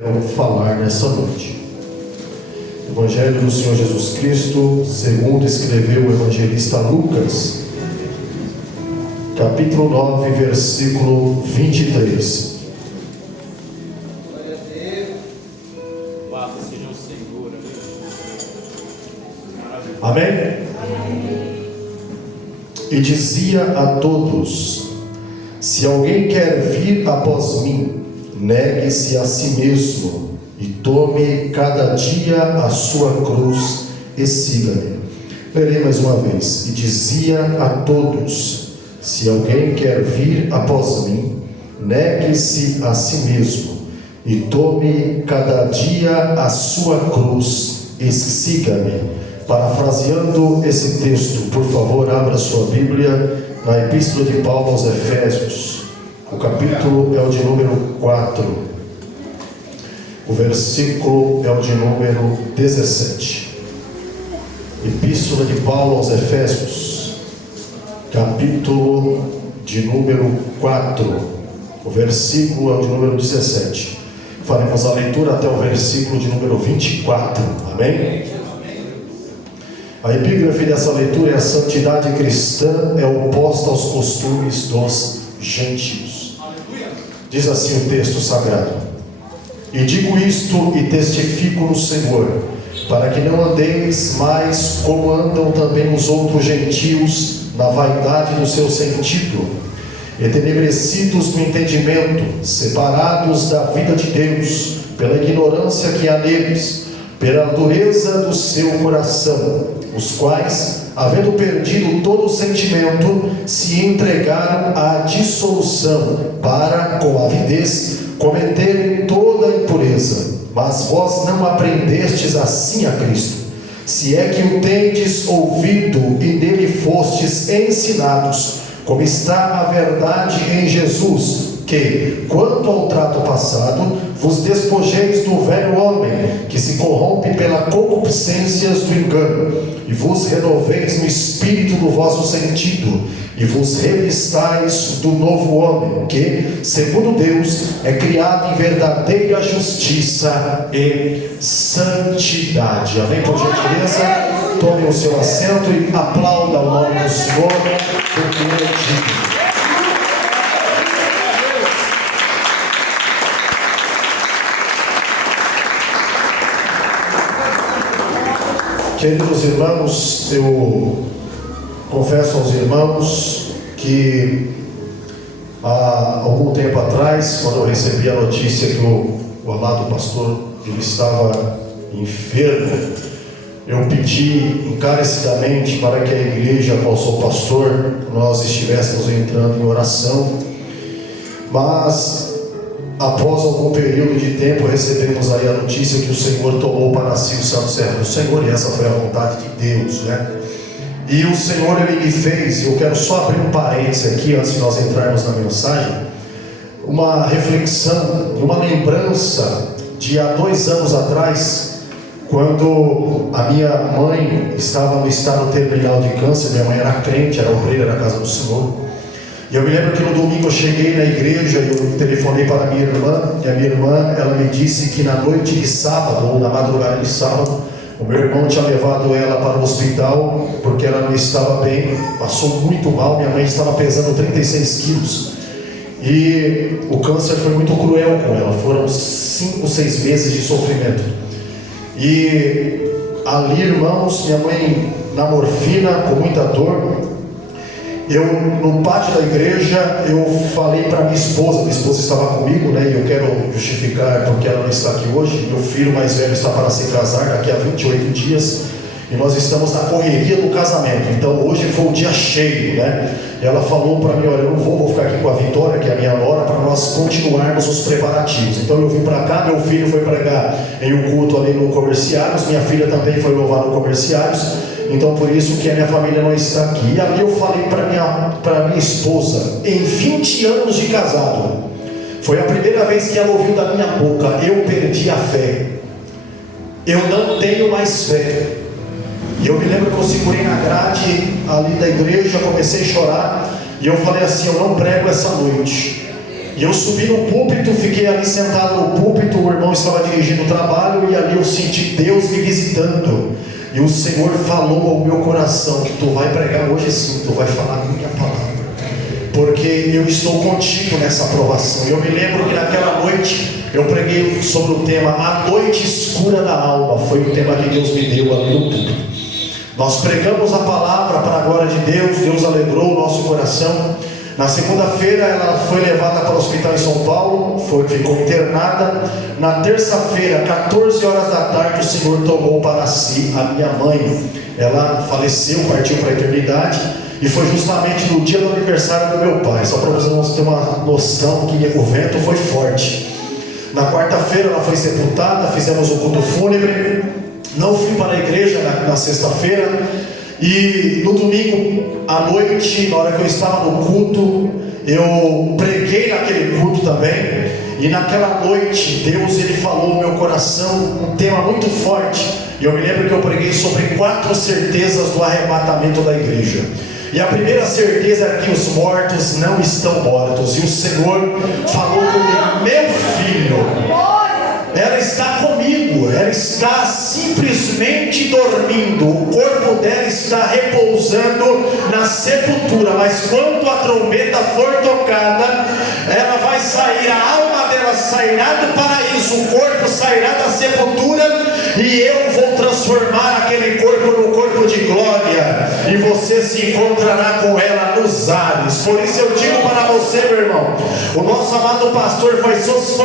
Quero falar nessa noite. Evangelho do Senhor Jesus Cristo, segundo escreveu o evangelista Lucas, capítulo 9, versículo 23. Glória a Deus. Louvado seja o Senhor. Amém? E dizia a todos: se alguém quer vir após mim, negue-se a si mesmo e tome cada dia a sua cruz e siga-me. Lerei mais uma vez. E dizia a todos: se alguém quer vir após mim, negue-se a si mesmo e tome cada dia a sua cruz e siga-me. Parafraseando esse texto, por favor, abra sua Bíblia na Epístola de Paulo aos Efésios. O capítulo é o de número 4. O versículo é o de número 17. Epístola de Paulo aos Efésios, capítulo de número 4. O versículo é o de número 17. Faremos a leitura até o versículo de número 24. Amém? A epígrafe dessa leitura é: a santidade cristã é oposta aos costumes dos gentios. Diz assim o texto sagrado: e digo isto e testifico no Senhor, para que não andeis mais como andam também os outros gentios, na vaidade do seu sentido, entenebrecidos no entendimento, separados da vida de Deus, pela ignorância que há neles, pela dureza do seu coração, os quais, havendo perdido todo o sentimento, se entregaram à dissolução, para, com avidez, cometerem toda a impureza. Mas vós não aprendestes assim a Cristo, se é que o tendes ouvido e nele fostes ensinados, como está a verdade em Jesus, que, quanto ao trato passado, vos despojeis do velho homem, que se corrompe pela concupiscências do engano, e vos renoveis no espírito do vosso sentido, e vos revistais do novo homem, que, segundo Deus, é criado em verdadeira justiça e santidade. Amém? Por gentileza, tome o seu assento e aplauda o nome do Senhor, porque Ele é digno. Queridos irmãos, eu confesso aos irmãos que há algum tempo atrás, quando eu recebi a notícia que o amado pastor ele estava enfermo, eu pedi encarecidamente para que a igreja, a qual sou pastor, nós estivéssemos entrando em oração. Mas após algum período de tempo, recebemos aí a notícia que o Senhor tomou para si o santo servo do Senhor, e essa foi a vontade de Deus, né? E o Senhor, Ele me fez, eu quero só abrir um parênteses aqui, antes de nós entrarmos na mensagem, uma reflexão, uma lembrança de há 2 anos atrás, quando a minha mãe estava no estado terminal de câncer. Minha mãe era crente, era obreira da casa do Senhor. E eu me lembro que no domingo eu cheguei na igreja e eu telefonei para a minha irmã, e a minha irmã, ela me disse que na noite de sábado, ou na madrugada de sábado, o meu irmão tinha levado ela para o hospital, porque ela não estava bem, passou muito mal. Minha mãe estava pesando 36 quilos, e o câncer foi muito cruel com ela, foram 5, 6 meses de sofrimento. E ali, irmãos, minha mãe na morfina, com muita dor. Eu, no pátio da igreja, eu falei para minha esposa estava comigo, né? E eu quero justificar porque ela não está aqui hoje. Meu filho mais velho está para se casar daqui a 28 dias, e nós estamos na correria do casamento. Então hoje foi um dia cheio, né? E ela falou para mim: olha, eu não vou ficar aqui com a Vitória, que é a minha nora, para nós continuarmos os preparativos. Então eu vim para cá, meu filho foi pregar em um culto ali no Comerciários, minha filha também foi louvar no Comerciários. Então por isso que a minha família não está aqui. E ali eu falei para minha esposa, em 20 anos de casado, foi a primeira vez que ela ouviu da minha boca: eu perdi a fé, eu não tenho mais fé. E eu me lembro que eu segurei na grade ali da igreja, comecei a chorar, e eu falei assim: eu não prego essa noite, E eu subi no púlpito, fiquei ali sentado no púlpito, o irmão estava dirigindo o trabalho, e ali eu senti Deus me visitando. E o Senhor falou ao meu coração: tu vai pregar hoje sim, tu vai falar a minha palavra, porque eu estou contigo nessa aprovação. Eu me lembro que naquela noite eu preguei sobre o tema A Noite Escura da Alma. Foi o tema que Deus me deu ali no púlpito. Nós pregamos a palavra para a glória de Deus, Deus alegrou o nosso coração. Na segunda-feira ela foi levada para o hospital em São Paulo, ficou internada. Na terça-feira, 14 horas da tarde, o Senhor tomou para si a minha mãe. Ela faleceu, partiu para a eternidade, e foi justamente no dia do aniversário do meu pai. Só para vocês terem uma noção que o vento foi forte. Na quarta-feira ela foi sepultada, fizemos um culto fúnebre. Não fui para a igreja na sexta-feira. E no domingo à noite, na hora que eu estava no culto, eu preguei naquele culto também. E naquela noite, Deus ele falou no meu coração um tema muito forte. E eu me lembro que eu preguei sobre 4 certezas do arrebatamento da igreja. E a primeira certeza é que os mortos não estão mortos. E o Senhor falou comigo: meu filho, ela está comigo, ela está simplesmente dormindo, o corpo dela está repousando na sepultura, mas quando a trombeta for tocada, ela vai sair, a alma dela sairá do paraíso, o corpo sairá da sepultura, e eu vou transformar aquele corpo no corpo de glória, e você se encontrará com ela nos ares. Por isso eu digo para você, meu irmão, o nosso amado pastor foi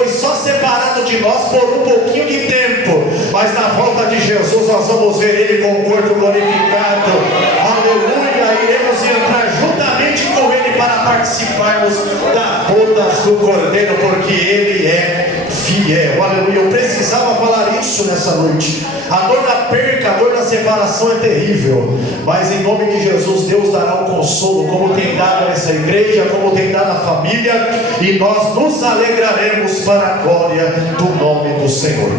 só separado de nós por um pouquinho de tempo, mas na volta de Jesus nós vamos ver ele com o corpo glorificado, aleluia, iremos entrar juntamente com ele para participarmos da boda do Cordeiro, porque ele é fiel, aleluia. Eu precisava falar isso nessa noite. A dor da perca, a dor da separação é terrível, mas em nome de Jesus Deus dará o consolo, como tem dado nessa igreja, como tem dado à família, e nós nos alegraremos para a glória do nome do Senhor.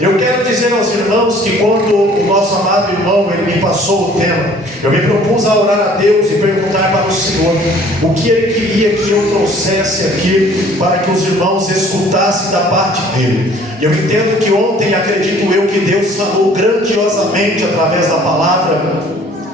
Eu quero dizer aos irmãos que quando o nosso amado irmão ele me passou o tema, eu me propus a orar a Deus e perguntar para o Senhor o que ele queria que eu trouxesse aqui para que os irmãos escutassem da parte dele. E eu entendo que ontem, acredito eu, que Deus falou grandiosamente através da palavra,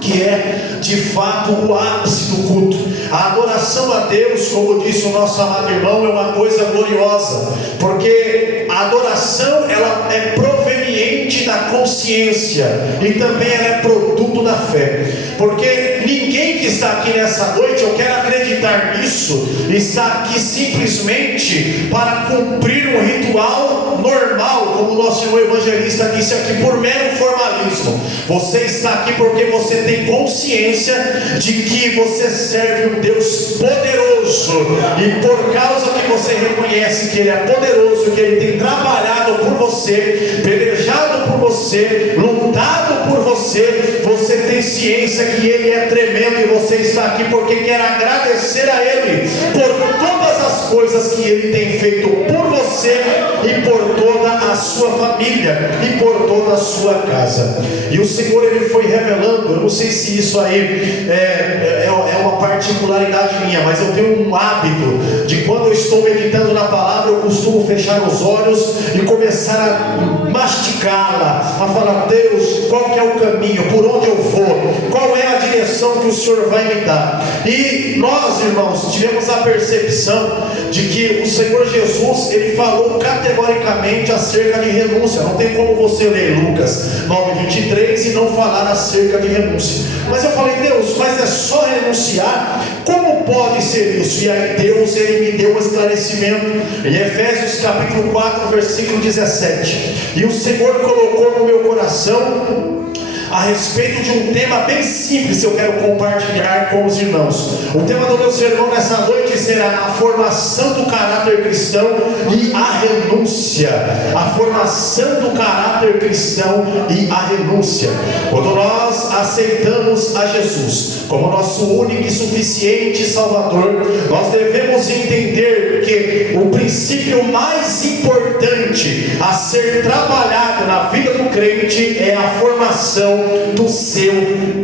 que é de fato o ápice do culto. A adoração a Deus, como disse o nosso amado irmão, é uma coisa gloriosa, porque a adoração ela é proveniente da consciência e também ela é produto da fé, porque ninguém que está aqui nessa noite, eu quero acreditar nisso, está aqui simplesmente para cumprir um ritual normal, como o nosso irmão evangelista disse aqui, por mero formalismo. Você está aqui porque você tem consciência de que você serve um Deus poderoso, e por causa que você reconhece que Ele é poderoso, que Ele tem trabalhado por você, pelejado por você, lutado por você, você tem ciência que Ele é tremendo, e você está aqui porque quer agradecer a Ele por todas as coisas que Ele tem feito por você e por toda a sua família e por toda a sua casa. E o Senhor ele foi revelando, eu não sei se isso aí é uma particularidade minha, mas eu tenho um hábito de quando eu estou meditando na palavra, eu costumo fechar os olhos e começar a mastigá-la, a falar: Deus, qual que é o caminho, por onde eu vou, qual é a direção que o Senhor vai me dar. E nós, irmãos, tivemos a percepção de que o Senhor Jesus ele falou categoricamente acerca de renúncia. Não tem como você ler Lucas 9:23 e não falar acerca de renúncia. Mas eu falei: Deus, mas é só renunciar? Como pode ser isso? E aí Deus ele me deu um esclarecimento em Efésios capítulo 4 versículo 17. E o Senhor colocou no meu coração a respeito de um tema bem simples, eu quero compartilhar com os irmãos. O tema do meu sermão nessa noite será a formação do caráter cristão e a renúncia. A formação do caráter cristão e a renúncia. Quando nós aceitamos a Jesus como nosso único e suficiente Salvador, nós devemos entender que o princípio mais importante a ser trabalhado na vida do crente é a formação do seu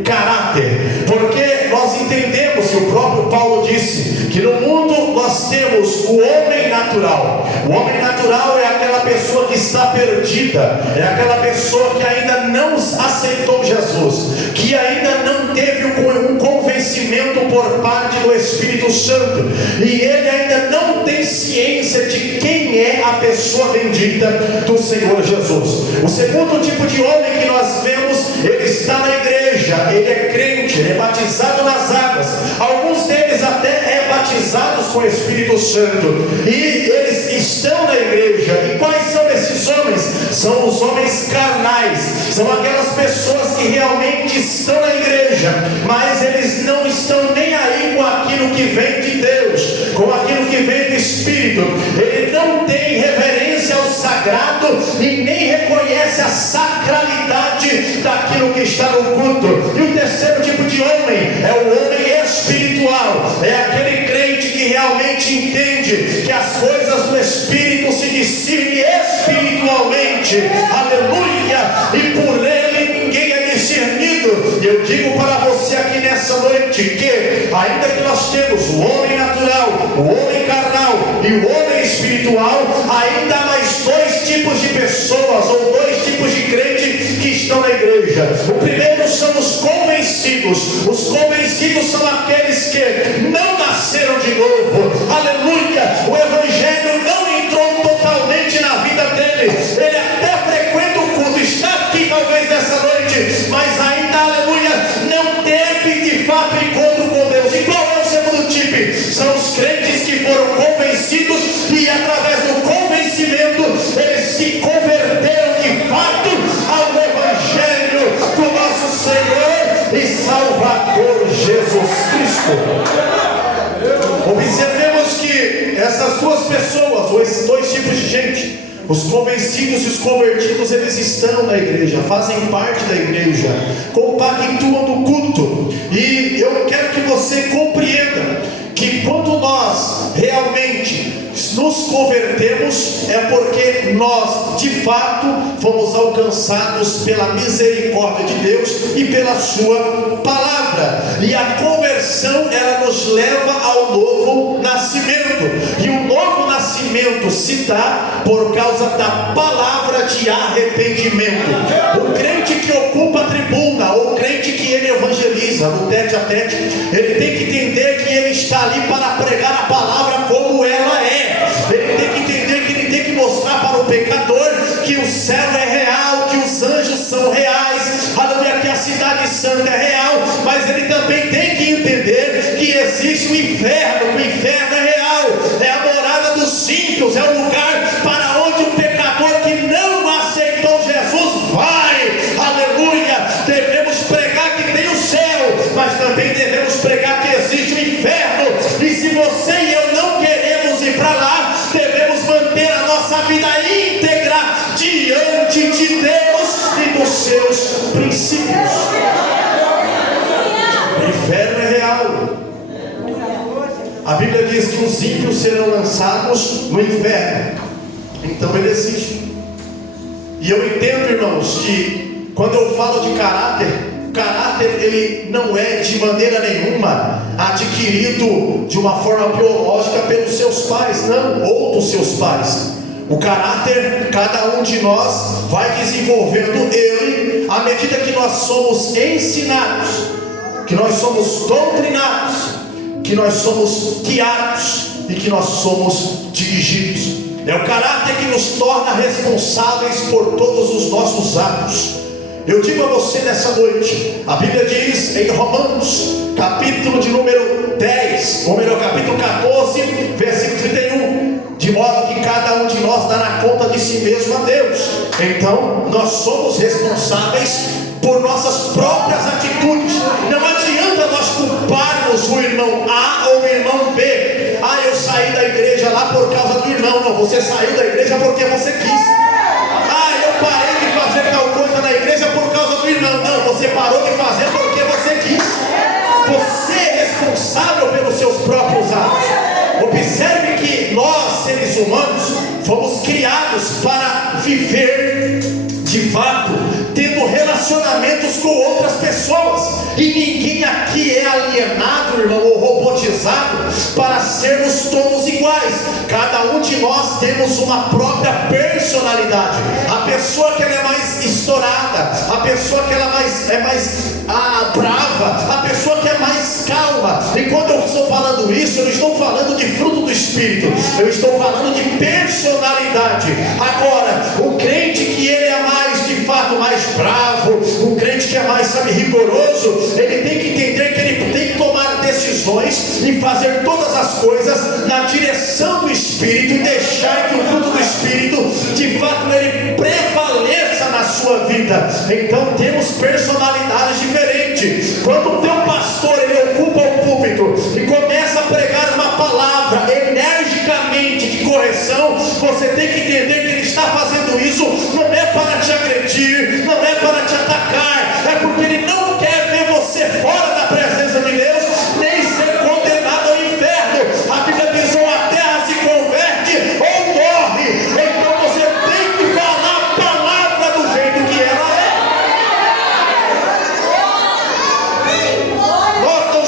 caráter, porque nós entendemos, e o próprio Paulo disse, que no mundo nós nós temos o homem natural. O homem natural é aquela pessoa que está perdida, é aquela pessoa que ainda não aceitou Jesus, que ainda não teve um convencimento por parte do Espírito Santo, e ele ainda não tem ciência de quem é a pessoa bendita do Senhor Jesus. O segundo tipo de homem que nós vemos, ele está na igreja, ele é crente, ele é batizado nas águas, alguns deles até é batizados com o Espírito Santo, e eles estão na igreja. E quais são esses homens? São os homens carnais, são aquelas pessoas que realmente estão na igreja, mas eles não estão nem aí com aquilo que vem de Deus, com aquilo que vem do Espírito. Ele não tem reverência ao sagrado e nem reconhece a sacralidade daquilo que está no culto. E o terceiro tipo de homem é o homem espiritual, é aquele crente que realmente entende que as coisas do Espírito se discernem espiritualmente, aleluia, e por ele ninguém é discernido. E eu digo para você aqui nessa noite que, ainda que nós temos o homem natural, o homem carnal e o homem espiritual, ainda há mais dois tipos de pessoas, ou dois tipos de crentes que estão na igreja. O primeiro são os convencidos. Os convencidos são aqueles que não nasceram de novo, aleluia. O evangelho não entrou totalmente na vida dele, ele até frequenta o culto, está aqui talvez nessa noite, mas ainda, aleluia, não teve de fato encontro com Deus. E qual é o segundo tipo? São os crentes que foram convencidos e através do convencimento eles se converteram de fato ao evangelho do nosso Senhor e Salvador Jesus Cristo. Observemos que essas duas pessoas, ou esses dois tipos de gente, os convencidos e os convertidos, eles estão na igreja, fazem parte da igreja, compactuam no culto. E eu quero que você compreenda que quando nós realmente nos convertemos, é porque nós de fato fomos alcançados pela misericórdia de Deus e pela sua palavra. E a conversão, ela nos leva ao novo nascimento, e o novo nascimento se dá por causa da palavra de arrependimento. O crente que ocupa a tribuna, ou o crente que ele evangeliza no tete a tete, ele tem que entender que ele está ali para pregar a palavra como ela é. Ele tem que entender que ele tem que mostrar para o pecador que o céu é real, que os anjos são reais, aleluia, que a cidade santa é real, mas ele também tem que entender que existe o inferno é real, é a morada dos ímpios, é o lugar para onde o pecador que não aceitou Jesus vai, aleluia. Devemos pregar que tem o céu, mas também devemos pregar que existe o inferno, e se você e eu não queremos ir para lá, devemos manter a nossa vida íntegra diante de Deus e dos seus princípios. O inferno é real. A Bíblia diz que os ímpios serão lançados no inferno. Então ele existe. E eu entendo, irmãos, que quando eu falo de caráter, ele não é de maneira nenhuma adquirido de uma forma biológica pelos seus pais, não, ou dos seus pais. O caráter, cada um de nós vai desenvolvendo ele à medida que nós somos ensinados, que nós somos doutrinados, que nós somos guiados e que nós somos dirigidos. É o caráter que nos torna responsáveis por todos os nossos atos. Eu digo a você nessa noite, a Bíblia diz em Romanos, capítulo de número 10, ou melhor, capítulo 14, versículo 31, de modo que cada um de nós dará conta de si mesmo a Deus. Então, nós somos responsáveis por nossas próprias atitudes. Não adianta nós culparmos o irmão A ou o irmão B. Ah, eu saí da igreja lá por causa do irmão. Não, você saiu da igreja porque você quis. Ah, eu parei de fazer tal coisa na igreja por causa do irmão. Não, você parou de fazer porque você quis. Você é responsável pelos seus próprios atos. Observe que nós, seres humanos, fomos criados para viver de fato, tendo relacionamento relacionamentos com outras pessoas. E ninguém aqui é alienado, irmão, ou robotizado para sermos todos iguais. Cada um de nós temos uma própria personalidade. A pessoa que ela é mais estourada, a pessoa que ela é mais brava, a pessoa que é mais calma. E quando eu estou falando isso, eu não estou falando de fruto do Espírito, eu estou falando de personalidade. Agora, o crente que ele é mais, de fato, mais bravo, o crente que é mais, rigoroso, ele tem que entender que ele tem que tomar decisões e fazer todas as coisas na direção do Espírito e deixar que o fruto do Espírito, de fato, ele prevaleça na sua vida. Então temos personalidades diferentes. Quando o teu pastor ele ocupa o púlpito e começa a pregar uma palavra energicamente de correção, você tem que entender que ele está fazendo isso não é para te agredir, não é para te atacar, é porque ele não quer ver você fora da presença de Deus, nem ser condenado ao inferno. A Bíblia diz: ou a terra se converte ou morre. Então você tem que falar a palavra do jeito que ela é. Nós não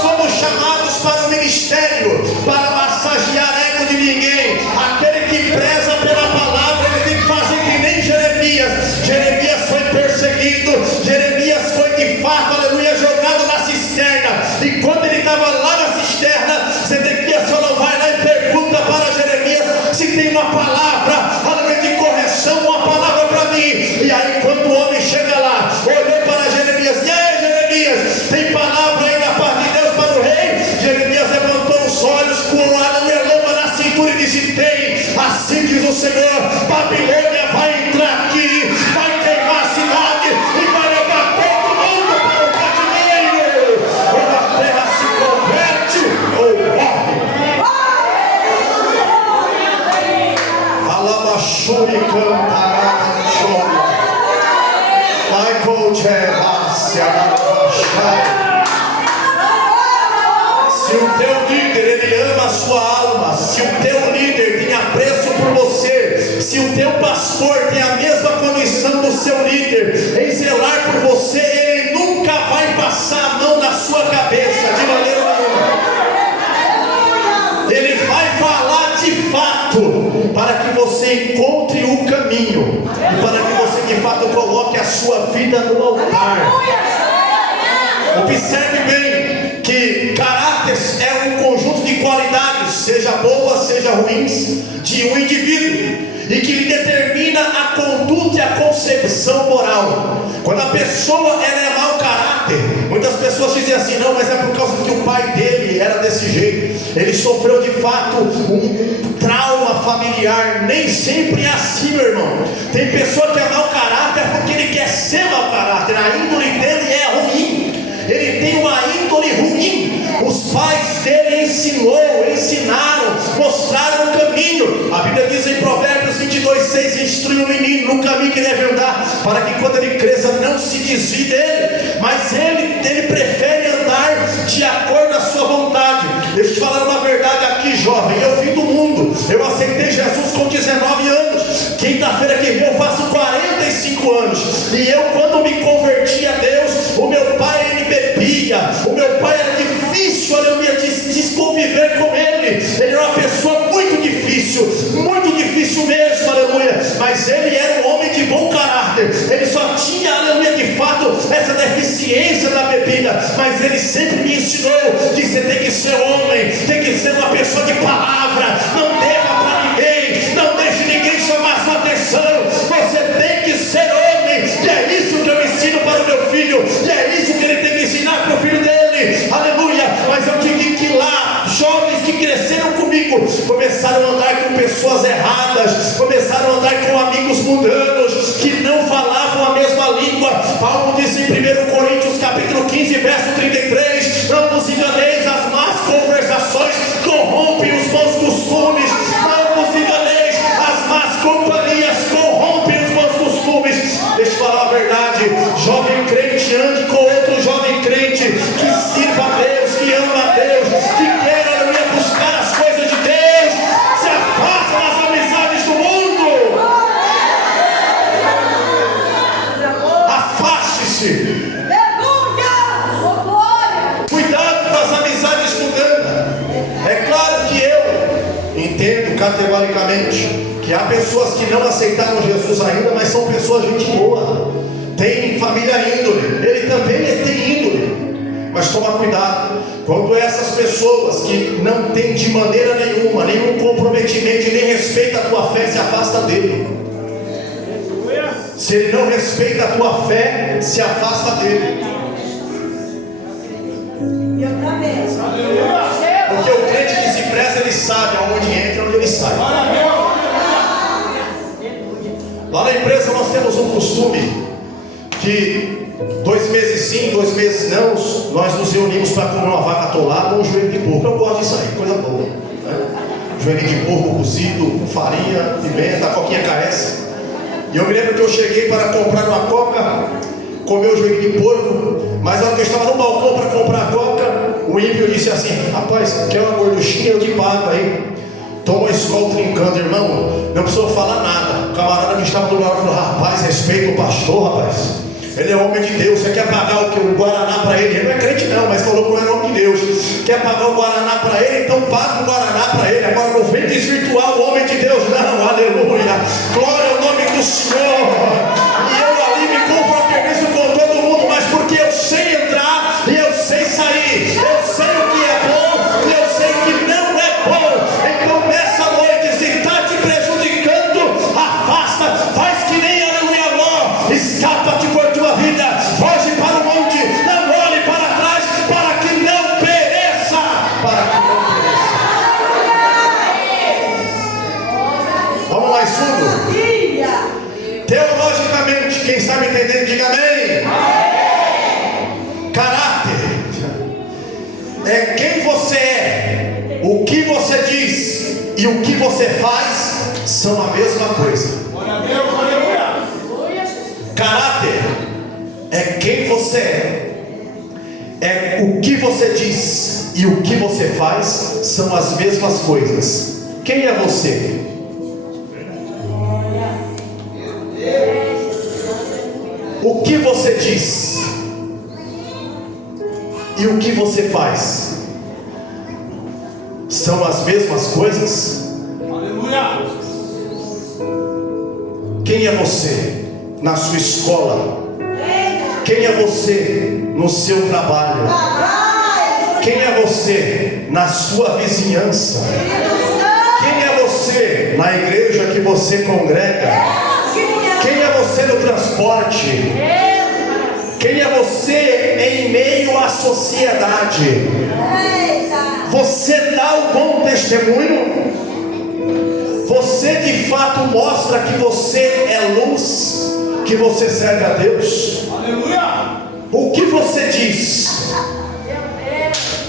somos chamados para o ministério para massagear ego de ninguém. Aquele que preza pela palavra, ele tem que fazer que nem Jeremias. Jeremias foi perseguido, Jeremias foi de fato, aleluia, jogado na cisterna. E quando ele estava lá na cisterna, Zedequias falou: vai lá e pergunta para Jeremias se tem uma palavra, aleluia, de correção, uma palavra para mim. E aí quando o homem chega lá, olhou para Jeremias: e aí, Jeremias, tem palavra aí da parte de Deus para o rei? Jeremias levantou os olhos com a lama na cintura e disse: tem. Assim diz o Senhor: Babilônia vai entrar aqui, vai queimar a cidade e vai levar todo mundo para o cativeiro. Ou a terra se converte ou morre. Alabachuri cantará, chore. Michael Chevassi, Alabachai. Se o teu líder ele ama a sua alma, se o teu líder tem apreço por você, se o teu pastor tem a mesma condição do seu líder em zelar por você, ele nunca vai passar a mão na sua cabeça de maneira nenhuma. Ele vai falar de fato para que você encontre o caminho e para que você de fato coloque a sua vida no altar. Observe bem que caráter é um conjunto de qualidades, seja boas, seja ruins, de um indivíduo, e que lhe determina a conduta e a concepção moral. Quando a pessoa ela é mau caráter, muitas pessoas dizem assim: não, mas é por causa que o pai dele era desse jeito, ele sofreu de fato um trauma familiar. Nem sempre é assim, meu irmão. Tem pessoa que é mau caráter porque ele quer ser mau caráter, a índole dele é ruim, ele tem uma índole ruim. Os pais dele ensinaram, mostraram o caminho. A Bíblia diz em Provérbios 22:6: instrui o menino no caminho que deve andar, para que quando ele cresça não se desvie dele. Mas ele prefere andar de acordo com a sua vontade. Deixa eu te falar uma verdade aqui, jovem. Eu vim do mundo, eu aceitei Jesus com 19 anos. Quinta-feira que vem eu faço 45 anos. E eu, quando me converti a Deus, o meu pai ele bebia, o meu pai era difícil, aleluia, de conviver com ele. Ele era uma pessoa muito difícil mesmo, aleluia. Mas ele era um homem de bom caráter. Ele só tinha, aleluia, de fato, essa deficiência da bebida. Mas ele sempre me ensinou que você tem que ser homem, tem que ser uma pessoa de palavra. Não deva para ninguém, não deixe ninguém chamar sua atenção. Você tem que ser homem. E é isso que eu ensino para o meu filho, e é isso que ele tem que ensinar para o filho dele, aleluia. Mas eu digo que lá, jovens que cresceram comigo, começaram a andar com pessoas erradas, começaram a andar com amigos mundanos, que não falavam a mesma língua. Paulo disse em 1 Coríntios capítulo 15, verso 33: não vos enganeis, as más conversações corrompem os bons costumes. Não vos enganeis, as más companhias corrompem os bons costumes. Deixa eu falar a verdade, jovem crente, ande com outro jovem crente que sirva a Deus, que ama a Deus, que quer, aleluia, buscar as coisas de Deus. Se afasta das amizades do mundo. há pessoas que não aceitaram Jesus ainda, mas são pessoas gente boa, tem família índole, ele também tem índole, mas toma cuidado, quando essas pessoas que não têm de maneira nenhuma, nenhum comprometimento, nem respeita a tua fé, se afasta dele. Se ele não respeita a tua fé, se afasta dele. Porque o crente que se preza, ele sabe aonde entra e onde ele sai. Lá na empresa nós temos um costume que 2 meses sim, 2 meses não, nós nos reunimos para comer uma vaca atolada ou um joelho de porco. Eu gosto disso aí, coisa boa, né? Joelho de porco cozido, com farinha, pimenta, coquinha KS. E eu me lembro que eu cheguei para comprar uma coca, comer o joelho de porco, mas na hora que eu estava no balcão para comprar a coca, o ímpio disse assim: rapaz, quer uma gorduchinha? Eu te pago aí. Toma a escola trincando, irmão, não precisou falar nada. O camarada que estava do lado falou: rapaz, respeita o pastor, rapaz, ele é homem de Deus. Você quer pagar o Guaraná para ele? Ele não é crente não, mas falou que ele é homem de Deus. Quer pagar o Guaraná para ele? Então paga o Guaraná para ele. Agora não vem desvirtuar o homem de Deus não, aleluia, glória ao nome do Senhor. E eu ali me confraternizo com todo mundo, mas porque eu sei entrar e eu sei sair, eu sei o que é bom e eu sei o que não é bom. Então nessa noite, se está te prejudicando, afasta, faz que nem aleluia ló, escapa-te por tua vida, foge para o monte, não olhe para trás, para que não pereça, Vamos mais fundo. Teologicamente, quem está me entendendo, diga amém. Caráter é quem você é, o que você diz e o que você faz são a mesma coisa. Caráter é quem você é o que você diz e o que você faz são as mesmas coisas. Quem é você? O que você diz e o que você faz são as mesmas coisas? Aleluia! Quem é você na sua escola? Quem é você no seu trabalho? Quem é você na sua vizinhança? Quem é você na igreja que você congrega? Quem é você no transporte? Quem é você em meio à sociedade? Você dá um bom testemunho? Você de fato mostra que você é luz, que você serve a Deus? Aleluia! O que você diz?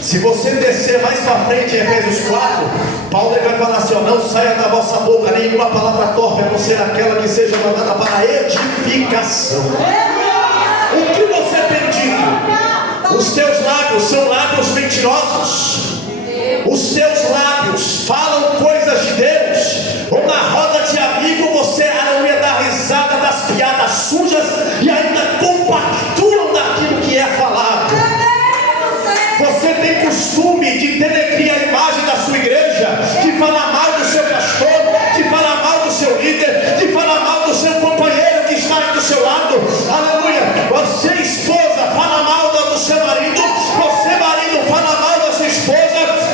Se você descer mais para frente em Efésios 4, Paulo vai falar assim: ó, não saia da vossa boca nenhuma palavra torpe, a não ser aquela que seja mandada para edificação. O que você tem dito? Os teus lábios são lábios mentirosos? Os teus lábios falam coisas de Deus? Ou na roda de amigo você aleluia dá risada das piadas sujas e ainda compactuam daquilo que é falado? Você tem costume de denegrir a imagem da sua igreja, de falar mal do seu pastor, de falar mal do seu líder, de falar mal do seu companheiro que está aí do seu lado, aleluia. Você esposa fala mal do seu marido, você marido fala mal da sua esposa.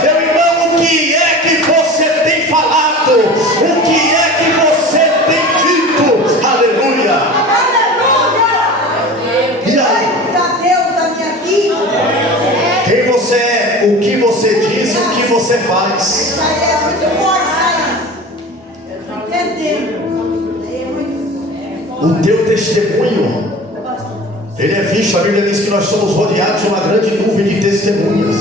Meu irmão, o que é que você tem falado? O que é que você tem dito? Aleluia. E aí? Quem você é, o que você diz e o que você faz. O teu testemunho, ele é visto. A Bíblia diz que nós somos rodeados de uma grande nuvem de testemunhas.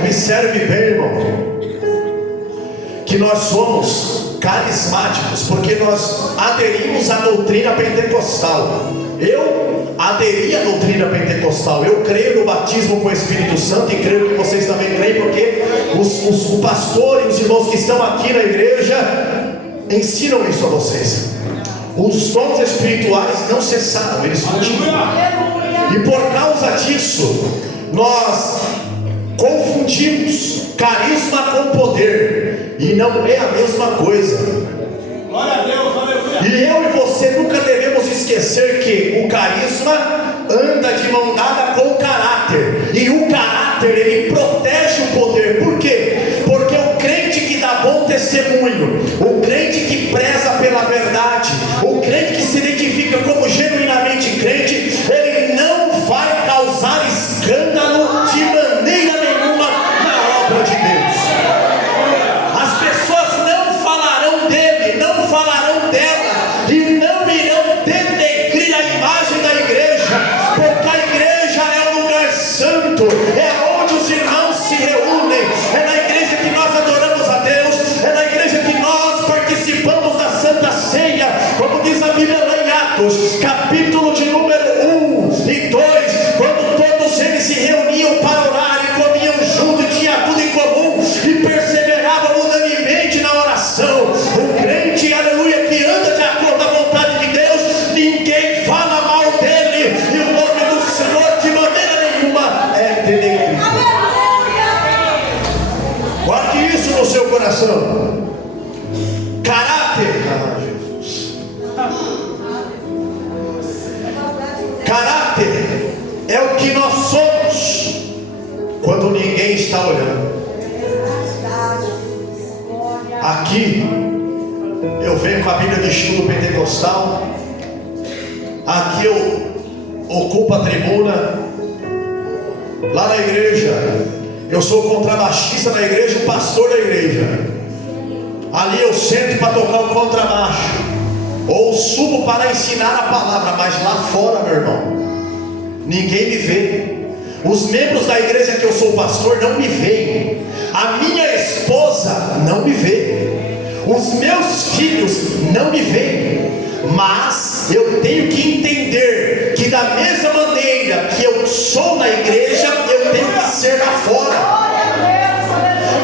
Observe bem, irmão, que nós somos carismáticos porque nós aderimos à doutrina pentecostal. Eu aderi à doutrina pentecostal. Eu creio no batismo com o Espírito Santo e creio que vocês também creem, porque o pastor e os irmãos que estão aqui na igreja ensinam isso a vocês. Os dons espirituais não cessaram, eles continuam. E por causa disso, nós confundimos carisma com poder, e não é a mesma coisa. Glória a Deus, aleluia. E eu e você nunca devemos esquecer que o carisma anda de mão dada com o caráter, e o caráter ele protege o poder. Por quê? Porque o crente que dá bom testemunho, o crente que preza pela verdade, o crente que se identifica como genuinamente crente, ele não vai causar escândalo de maneira nenhuma na obra de Deus. As pessoas não falarão dele, não falarão dela, e não irão denegrir a imagem da igreja, porque a igreja é um lugar santo, é onde os irmãos se reúnem, é na igreja que nós adoramos a Deus, é na igreja que nós participamos da Santa Ceia, como diz a Bíblia lá em Atos, capítulo de número 1 e 2, quando todos eles se reuniam para orar e comiam junto, e tinha tudo em comum, e perseveravam unanimemente na oração. O crente, aleluia, que anda de acordo com a vontade de Deus, ninguém fala mal dele, e o nome do Senhor de maneira nenhuma é denegrido. Guarde isso no seu coração. Caráter, Jesus. Caráter é o que nós somos quando ninguém está olhando. Aqui eu venho com a Bíblia de estudo pentecostal. Aqui eu ocupo a tribuna. Lá na igreja eu sou contrabaixista na igreja, o pastor da igreja. Ali eu sento para tocar o contrabaixo, ou subo para ensinar a palavra. Mas lá fora, meu irmão, ninguém me vê. Os membros da igreja que eu sou pastor não me veem. A minha esposa não me vê. Os meus filhos não me veem. Mas eu tenho que entender que da mesma maneira que eu sou na igreja, eu tenho que ser lá fora.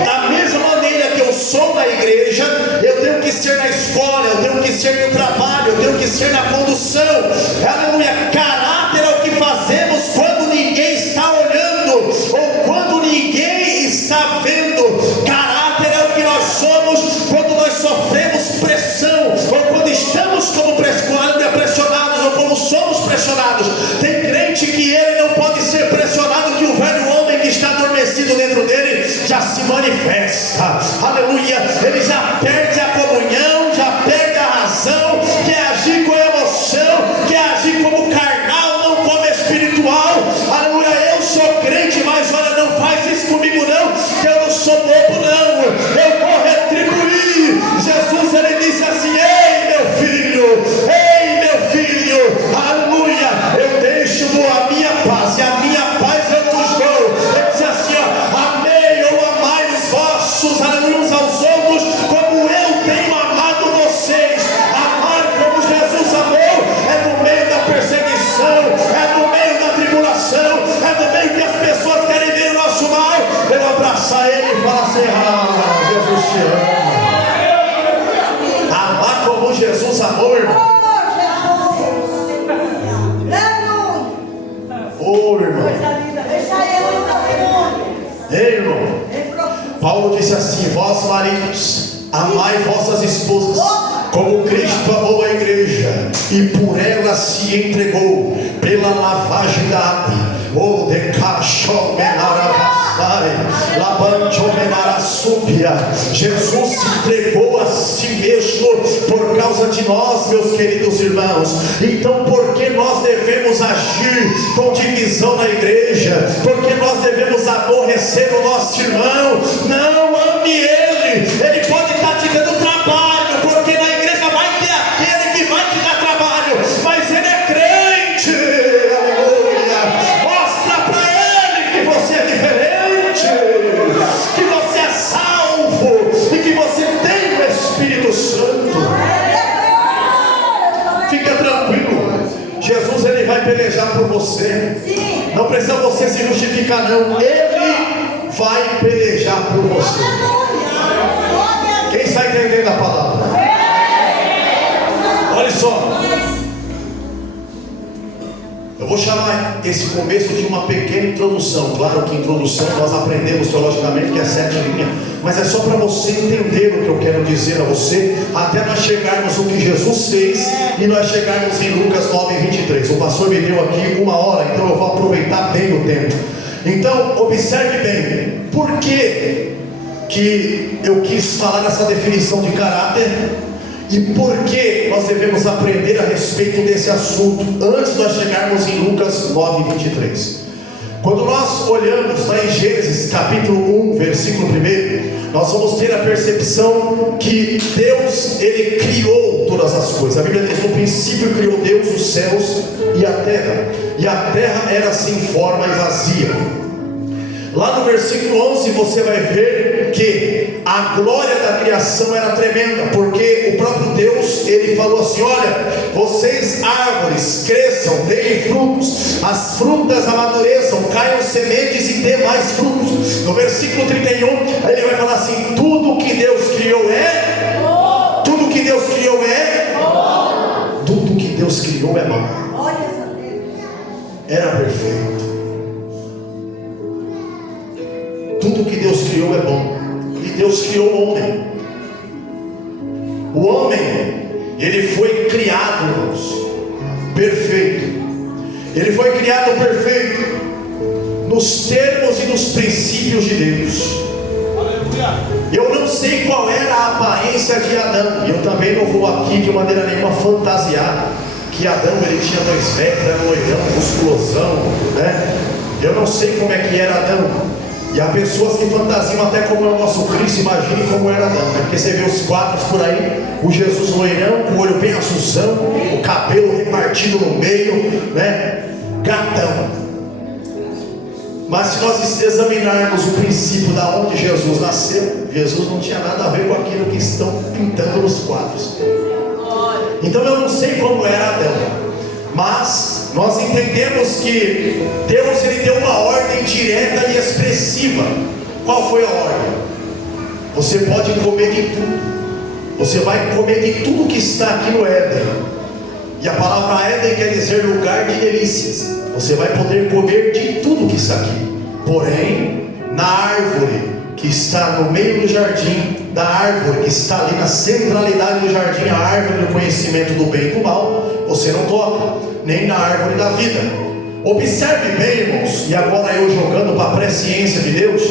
Da mesma maneira que eu sou na igreja, eu tenho que ser na escola, eu tenho que ser no trabalho, eu tenho que ser na condução. Aleluia. Caráter é o que fazemos quando ninguém está olhando, ou quando ninguém está vendo. Caráter é o que nós somos quando nós sofremos pressão, ou quando estamos como pressionados, ou como somos pressionados. Tem crente que ele não pode ser pressionado, que o velho homem que está adormecido dentro dele já se manifesta. Aleluia. Ele já perde a comunhão, já perde a razão, quer agir com emoção, quer agir como carnal, não como espiritual. Aleluia. Eu sou crente, mas olha, não faz isso comigo não, que eu não sou bobo não, eu vou retribuir. Jesus, ele disse assim: ei meu filho, aleluia, eu deixo a minha paz, e a minha paz eu vos dou. Ele disse assim, ó: amei ou amai os vossos, aleluia, uns aos outros, como eu tenho amado vocês. Amar como Jesus amou é no meio da perseguição, é no meio da tribulação, é no meio que as pessoas querem ver o nosso mal, eu abraçar ele e falar assim: ah, Jesus te ama. Amar como Jesus amou, irmão. Oh, irmão. Ei, irmão. Paulo disse assim: vós maridos, amai vossas esposas, como Cristo amou a igreja, e por ela se entregou, pela lavagem da água. Oh, de cacho Jesus se entregou a si mesmo por causa de nós, meus queridos irmãos. Então, por que nós devemos agir com divisão na igreja? Porque nós devemos aborrecer o nosso irmão? Não, ame ele. Ele pode estar te dando trabalho, porque na igreja vai ter aquele que vai te dar trabalho, mas ele é crente. Aleluia. Mostra para ele que você é diferente, que você é salvo e que você tem o Espírito Santo. Fica tranquilo, Jesus ele vai pelejar por você. Não precisa você se justificar não, ele vai pelejar por você. Quem está entendendo a palavra? Olha só, eu vou chamar esse começo de uma pequena introdução. Claro que introdução nós aprendemos teologicamente que é 7 linhas, mas é só para você entender o que eu quero dizer a você, até nós chegarmos no que Jesus fez e nós chegarmos em Lucas 9:23. O pastor me deu aqui 1 hora, então eu vou aproveitar bem o tempo. Então observe bem, por que eu quis falar nessa definição de caráter e por que nós devemos aprender a respeito desse assunto antes de nós chegarmos em Lucas 9:23. Quando nós olhamos lá em Gênesis capítulo 1, versículo 1, nós vamos ter a percepção que Deus, Ele criou todas as coisas. A Bíblia diz: no princípio criou Deus os céus e a terra era sem forma e vazia. Lá no versículo 11 você vai ver que a glória da criação era tremenda, porque o próprio Deus, Ele falou assim: olha, vocês árvores, cresçam, deem frutos, as frutas amadureçam, caiam sementes e dê mais frutos. No versículo 31 Ele vai falar assim: tudo que Deus criou é bom. Tudo que Deus criou é bom. Tudo que Deus criou é bom. Era perfeito. Tudo que Deus criou é bom. E Deus criou o homem. O homem, ele foi criado, irmãos, perfeito. Ele foi criado perfeito nos termos e nos princípios de Deus. Eu não sei qual era a aparência de Adão, e eu também não vou aqui de maneira nenhuma fantasiar que Adão, ele tinha 2 metros, era loirão, musculosão, né? Eu não sei como é que era Adão. E há pessoas que fantasiam até como é o nosso Cristo. Imagine como era Adão, né? Porque você vê os quadros por aí, o Jesus loirão, com o olho bem azulzão, o cabelo repartido no meio, né? Gatão. Mas se nós examinarmos o princípio da onde Jesus nasceu, Jesus não tinha nada a ver com aquilo que estão pintando nos quadros. Então eu não sei como era Adão, mas nós entendemos que Deus, Ele deu uma ordem direta e expressiva. Qual foi a ordem? Você pode comer de tudo. Você vai comer de tudo que está aqui no Éden. E a palavra Éden quer dizer lugar de delícias. Você vai poder comer de tudo que está aqui. Porém, na árvore que está no meio do jardim, da árvore que está ali na centralidade do jardim, a árvore do conhecimento do bem e do mal, você não toca, nem na árvore da vida. Observe bem, irmãos, e agora eu jogando para a presciência de Deus.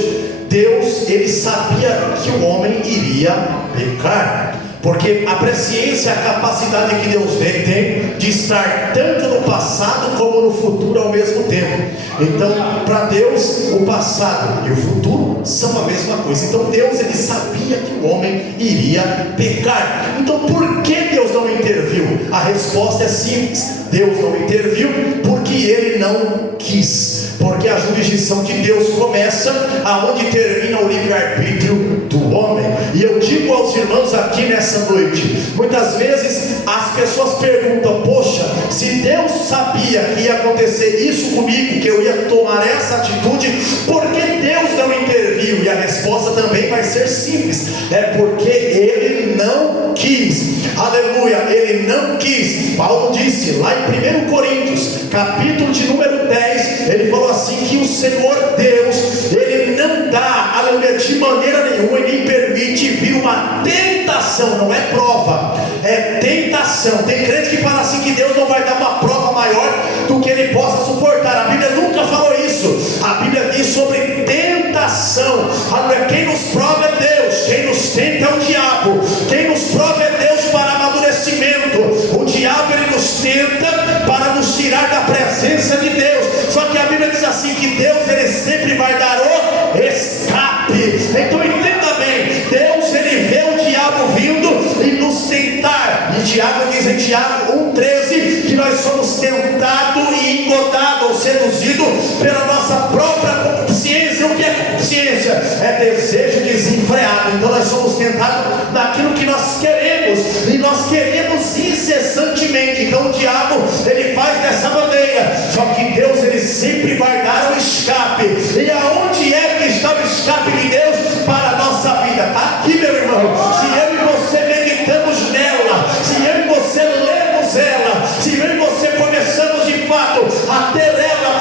Deus, Ele sabia que o homem iria pecar, porque a presciência é a capacidade que Deus tem de estar tanto no passado como no futuro ao mesmo tempo. Então, para Deus, o passado e o futuro são a mesma coisa. Então Deus, Ele sabia que o homem iria pecar. Então por que Deus não interviu? A resposta é simples: Deus não interviu porque Ele não quis. Porque a jurisdição de Deus começa aonde termina o livre-arbítrio do homem. E eu digo aos irmãos aqui nessa noite, muitas vezes as pessoas perguntam: poxa, se Deus sabia que ia acontecer isso comigo, que eu ia tomar essa atitude, por que Deus não interviu? E a resposta também vai ser simples: é porque Ele não quis. Aleluia, Ele não quis. Paulo disse lá em 1 Coríntios, capítulo de número 10, ele falou assim: que o Senhor Deus, Ele não dá, aleluia, de maneira nenhuma, e nem permite vir uma tentação. Não é prova, é tentação. Tem crente que fala assim, que Deus não vai dar uma prova maior do que Ele possa suportar. A Bíblia nunca falou isso. A Bíblia diz sobre tentação. Aleluia, quem nos prova é Deus, quem nos tenta é o diabo. Quem nos prova é Deus para amadurecimento. O diabo, ele nos tenta para nos tirar da presença de Deus. Só que a Bíblia diz assim, que Deus, Ele sempre vai dar o escape. Então entenda bem, Deus, Ele vê o diabo vindo e nos tentar. E Tiago diz em Tiago 1,13 que nós somos tentados e engodados ou seduzidos pela nossa própria concupiscência. O que é concupiscência? É desejo desenfreado. Então nós somos tentados naquilo que nós queremos, e nós queremos incessantemente. Então o diabo, ele faz dessa maneira. Só que Deus, Ele sempre vai dar o escape. E aonde é que está o escape de Deus para a nossa vida? Está aqui, meu irmão. Se eu e você meditamos nela, se eu e você lemos ela, se eu e você começamos de fato a ter ela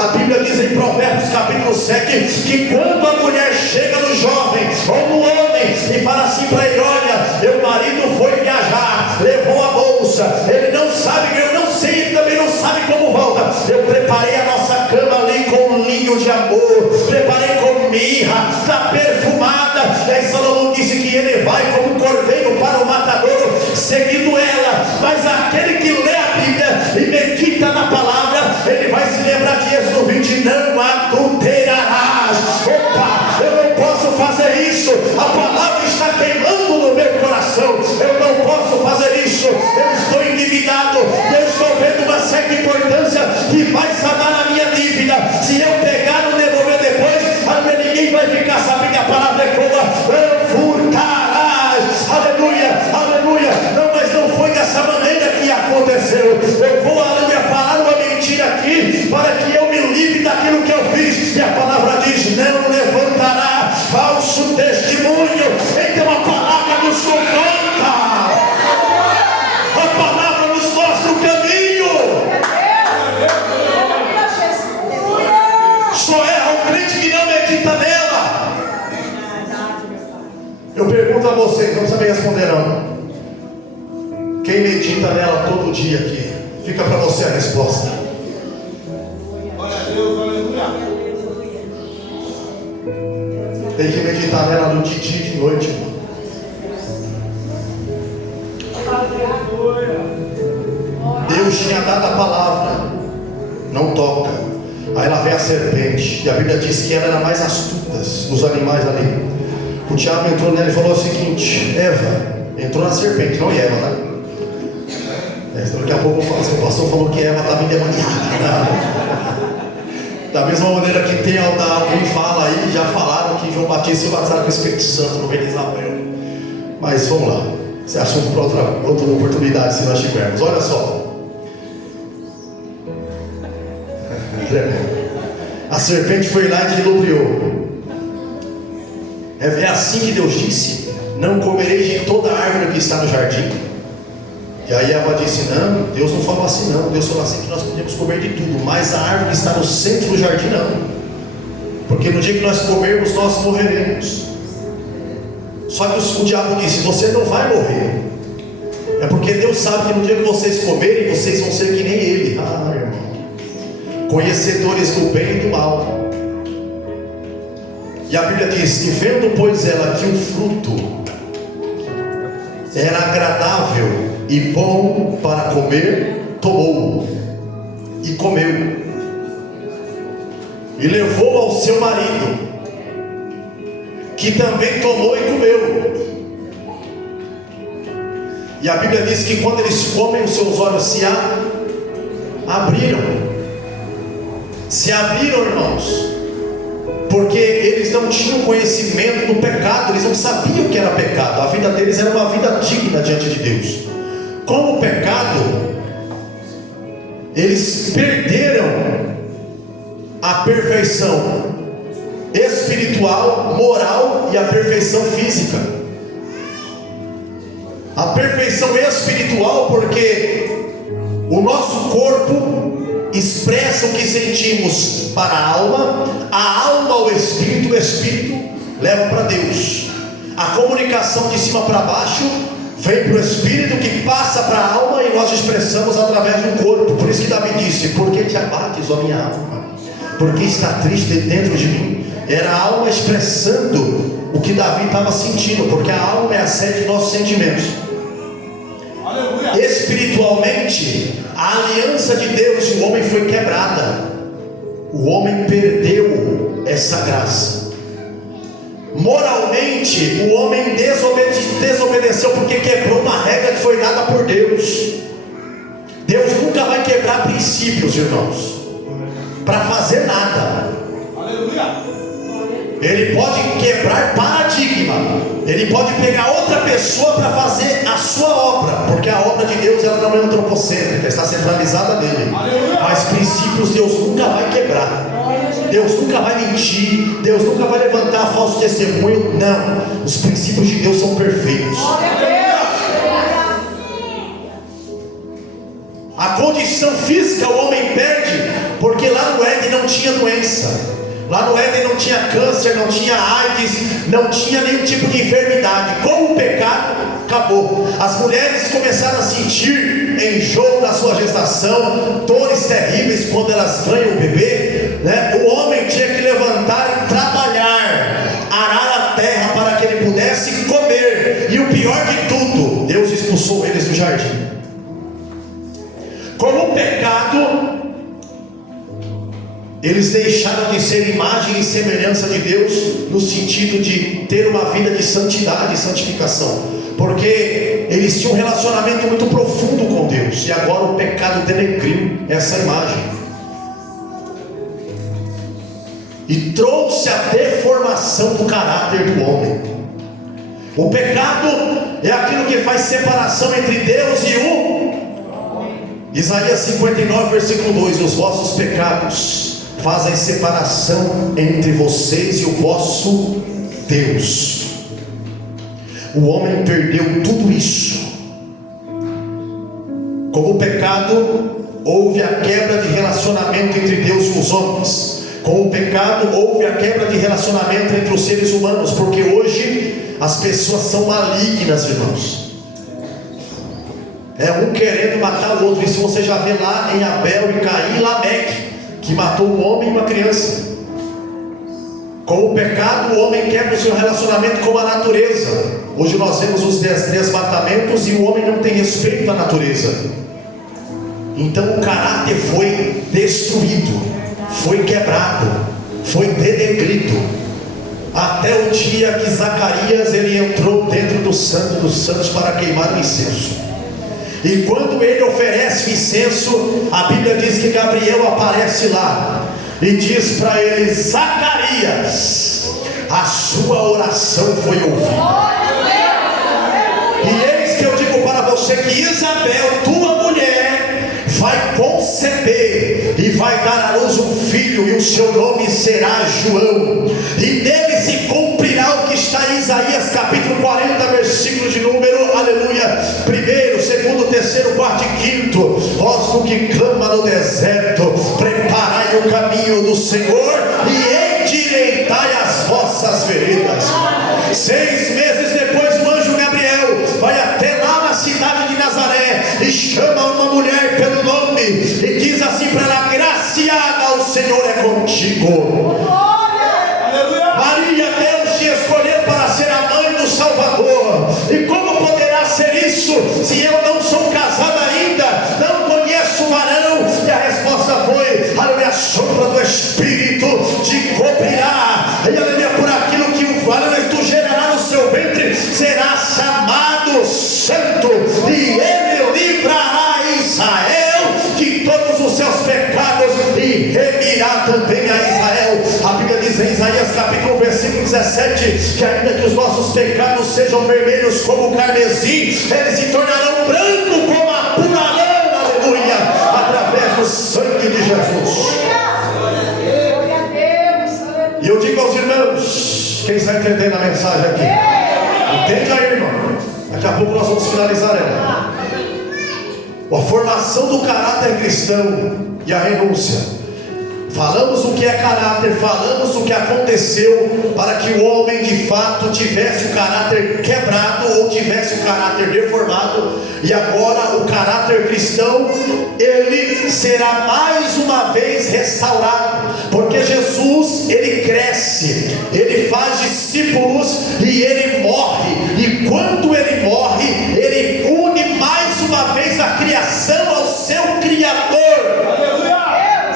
A Bíblia diz em Provérbios capítulo 7 que quando a mulher chega no jovem ou no homem e fala assim para ele: olha, meu marido foi viajar, levou a bolsa, ele não sabe, eu não sei, ele também não sabe como volta. Eu preparei a nossa cama ali com um linho de amor, preparei com mirra, está perfumada. E aí Salomão disse que ele vai como um cordeiro para o matadouro, seguindo ela. Mas aquele que lê a Bíblia e medita na palavra, ele vai se lembrar de Êxodo 20: não adulterarás. Opa, eu não posso fazer isso, a palavra está queimando no meu coração, eu não posso fazer isso, eu estou endividado, eu estou vendo uma certa importância que vai sanar a minha dívida. Se eu pegar e não devolver depois, ninguém vai ficar sabendo que a palavra é boa. Furtarás, aleluia, aleluia. Não, mas não foi dessa maneira que aconteceu. Eu vou, aleluia, falar uma mentira aqui para que eu me livre daquilo que eu fiz. E a palavra diz: não levantará falso testemunho. Então a palavra nos confronta, a palavra nos mostra o caminho. Só erra o crente que não medita nela. Eu pergunto a vocês, não sabem responder não. Quem medita nela todo dia aqui? Fica para você a resposta. Glória a Deus, aleluia. Tem que meditar nela no dia e de noite, irmão. Deus tinha dado a palavra: não toca. Aí lá vem a serpente, e a Bíblia diz que ela era mais astuta dos animais ali. O diabo entrou nela e falou o seguinte: Eva, entrou na serpente, não Eva, né? Daqui a pouco eu falo assim: o pastor falou que Eva estava endemoniada. Da mesma maneira que tem alguém fala aí, já falaram que João Batista se batizaram com o Espírito Santo no reino de Isabel. Mas vamos lá, esse é assunto para outra oportunidade, se nós tivermos. Olha só. A serpente foi lá e te lubriou. É assim que Deus disse: não comereis de toda a árvore que está no jardim. E aí Eva disse: não, Deus não falou assim não. Deus falou assim que nós podemos comer de tudo, mas a árvore que está no centro do jardim não, porque no dia que nós comermos nós morreremos. Só que o diabo disse: você não vai morrer. É porque Deus sabe que no dia que vocês comerem, vocês vão ser que nem Ele. Ah, irmão, conhecedores do bem e do mal. E a Bíblia diz: e vendo pois ela que o fruto era agradável e bom para comer, tomou e comeu, e levou ao seu marido, que também tomou e comeu. E a Bíblia diz que quando eles comem, os seus olhos se abriram. Se abriram, irmãos, porque eles não tinham conhecimento do pecado, eles não sabiam o que era pecado. A vida deles era uma vida digna diante de Deus. Com o pecado, eles perderam a perfeição espiritual, moral e a perfeição física. A perfeição espiritual, porque o nosso corpo expressa o que sentimos para a alma ao espírito, o espírito leva para Deus. A comunicação de cima para baixo vem para o espírito, que passa para a alma, e nós expressamos através do corpo. Por isso que Davi disse: por que te abates, ó minha alma? Por que está triste dentro de mim? Era a alma expressando o que Davi estava sentindo, porque a alma é a sede de nossos sentimentos. Aleluia. Espiritualmente, a aliança de Deus e o homem foi quebrada. O homem perdeu essa graça. Moralmente, o homem desobedeceu, porque quebrou uma regra que foi dada por Deus. Deus nunca vai quebrar princípios, irmãos, para fazer nada. Aleluia. Ele pode quebrar paradigma, ele pode pegar outra pessoa para fazer a sua obra, porque a obra de Deus ela não é antropocêntrica, está centralizada nele. Aleluia. Mas princípios Deus nunca vai quebrar. Deus nunca vai mentir, Deus nunca vai levantar falso testemunho. Não, os princípios de Deus são perfeitos. A condição física o homem perde Porque lá no Éden não tinha doença, lá no Éden não tinha câncer, não tinha AIDS, não tinha nenhum tipo de enfermidade. Com o pecado, acabou. As mulheres começaram a sentir enjoo na sua gestação, dores terríveis quando elas ganham o bebê, né? O homem tinha que levantar e trabalhar, arar a terra para que ele pudesse comer. E o pior de tudo, Deus expulsou eles do jardim. Com o pecado, eles deixaram de ser imagem e semelhança de Deus, no sentido de ter uma vida de santidade e santificação, porque eles tinham um relacionamento muito profundo com Deus, e agora o pecado denegriu essa imagem e trouxe a deformação do caráter do homem. O pecado é aquilo que faz separação entre Deus e o Isaías 59, versículo 2: os vossos pecados fazem separação entre vocês e o vosso Deus. O homem perdeu tudo isso. Com o pecado houve a quebra de relacionamento entre Deus e os homens. Com o pecado houve a quebra de relacionamento entre os seres humanos, porque hoje as pessoas são malignas, irmãos. É um querendo matar o outro. Isso você já vê lá em Abel e Caim e Lameque, que matou um homem e uma criança. Com o pecado, o homem quebra o seu relacionamento com a natureza. Hoje nós vemos os desmatamentos e o homem não tem respeito à natureza. Então o caráter foi destruído, foi quebrado, foi denegrido, até o dia que Zacarias ele entrou dentro do Santo dos Santos para queimar o incenso. E quando ele oferece o incenso, a Bíblia diz que Gabriel aparece lá e diz para ele: Zacarias, a sua oração foi ouvida. E eis que eu digo para você que Isabel, tua mulher, vai conceber e vai dar à luz um filho, e o seu nome será João, e nele se cumprirá o que está em Isaías capítulo 40, versículo de número, aleluia, 1º, 2º, 3º, 4º e 5º. Vós do que clama no deserto, preparai o caminho do Senhor e endireitai as vossas veredas. 6 meses depois, o anjo Gabriel vai até lá na cidade de Nazaré e chama uma mulher pelo nome e diz assim para ela: graciada, o Senhor é contigo. Maria, Deus te escolheu para ser a mãe do Salvador. E como poderá ser isso se eu não sou casada ainda, não conheço o varão? E a resposta foi: aleluia, a sombra do Espírito te cobrirá, e aleluia, por aquilo que o varão tu gerará no seu ventre, será chamado santo, e ele livrará Israel de todos os seus pecados e remirá também a Israel. A Bíblia diz em Isaías capítulo 1, versículo 17, que ainda que os nossos pecados sejam vermelhos como o carmesim, eles se tornarão brancos como a pura lã, aleluia, através do sangue de Jesus. E eu digo aos irmãos, quem está entendendo a mensagem aqui, entende aí, irmão? Daqui a pouco nós vamos finalizar ela. A formação do caráter cristão e a renúncia. Falamos o que é caráter, falamos o que aconteceu para que o homem de fato tivesse o caráter quebrado ou tivesse o caráter deformado. E agora o caráter cristão, ele será mais uma vez restaurado, porque Jesus, ele cresce, ele faz discípulos e ele morre. E quando ele morre, ele une mais uma vez a criação ao seu Criador.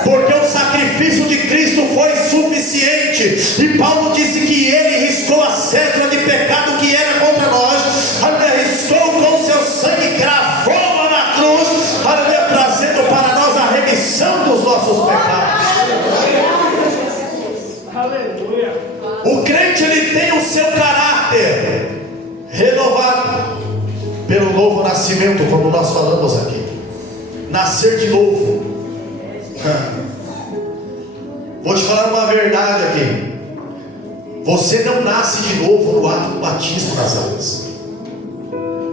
Porque o sacrifício de Cristo foi suficiente. E Paulo disse que ele riscou a cédula de pecado que era contra nós. Ele riscou com seu sangue, cravou na cruz, trazendo para nós a remissão dos nossos pecados. O crente, ele tem o seu caráter renovado pelo novo nascimento, como nós falamos aqui. Nascer de novo. Vou te falar uma verdade aqui. Você não nasce de novo no ato do batismo nas águas,